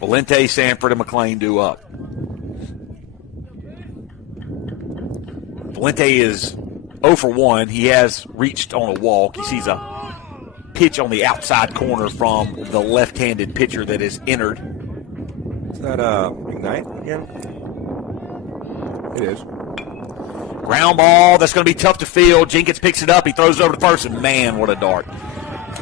Valente, Sanford, and McLean due up. Valente is 0 for 1. He has reached on a walk. He sees a pitch on the outside corner from the left-handed pitcher that is entered. Is that Ignite again? It is. Ground ball. That's going to be tough to field. Jenkins picks it up. He throws it over to first, and man, what a dart.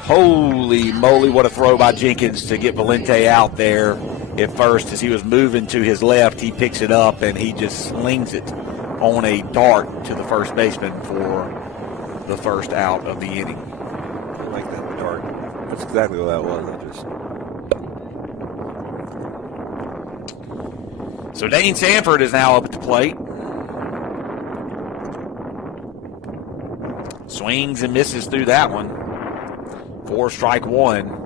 Holy moly, what a throw by Jenkins to get Valente out there at first. As he was moving to his left, he picks it up, and he just slings it on a dart to the first baseman for the first out of the inning. I like that dart. That's exactly what that was. So Dane Sanford is now up at the plate. Swings and misses through that one. 4 strike 1.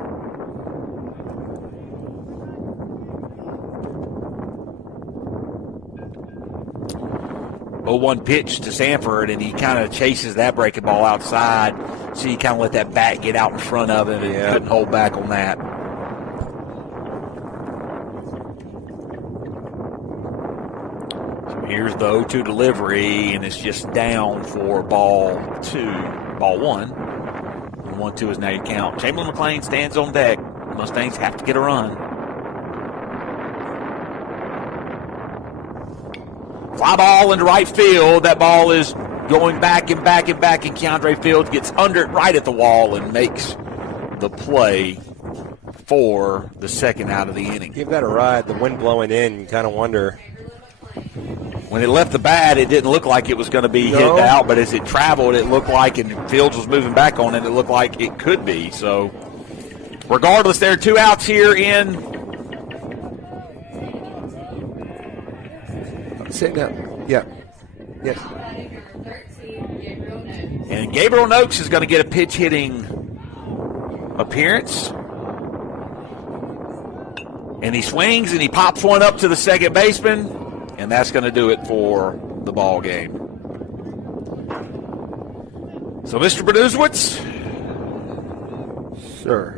Oh, 1 pitch to Sanford, and he kind of chases that breaking ball outside. So he kind of let that bat get out in front of him and couldn't hold back on that. So here's the 0-2 delivery, and it's just down for ball 1. And 1-2 is now your count. Chamberlain McLean stands on deck. Mustangs have to get a run. Fly ball into right field. That ball is going back and back and back, and Keandre Fields gets under it right at the wall and makes the play for the second out of the inning. Give that a ride. The wind blowing in, you kind of wonder. When it left the bat, it didn't look like it was going to be hit out, but as it traveled, it looked like, and Fields was moving back on it, it looked like it could be. So regardless, there are 2 outs here in. Sit down. Yeah. Yes. And Gabriel Noakes is going to get a pitch hitting appearance. And he swings and he pops one up to the second baseman, and that's going to do it for the ball game. So, Mr. Berduzewicz. Sir.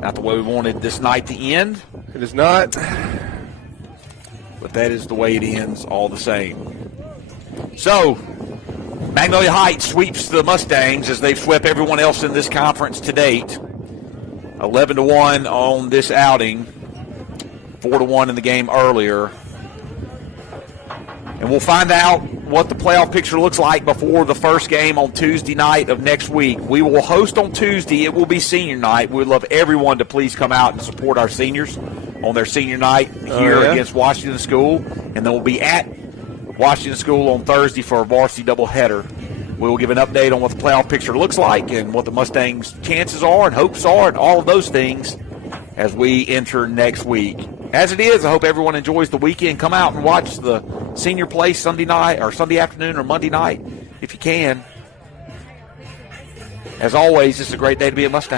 Not the way we wanted this night to end. It is not. But that is the way it ends all the same. So, Magnolia Heights sweeps the Mustangs as they've swept everyone else in this conference to date. 11-1 on this outing. 4-1 in the game earlier. And we'll find out what the playoff picture looks like before the first game on Tuesday night of next week. We will host on Tuesday. It will be senior night. We'd love everyone to please come out and support our seniors on their senior night here against Washington School. And then we'll be at Washington School on Thursday for a varsity doubleheader. We will give an update on what the playoff picture looks like and what the Mustangs' chances are and hopes are and all of those things as we enter next week. As it is, I hope everyone enjoys the weekend. Come out and watch the senior play Sunday night or Sunday afternoon or Monday night if you can. As always, it's a great day to be a Mustang.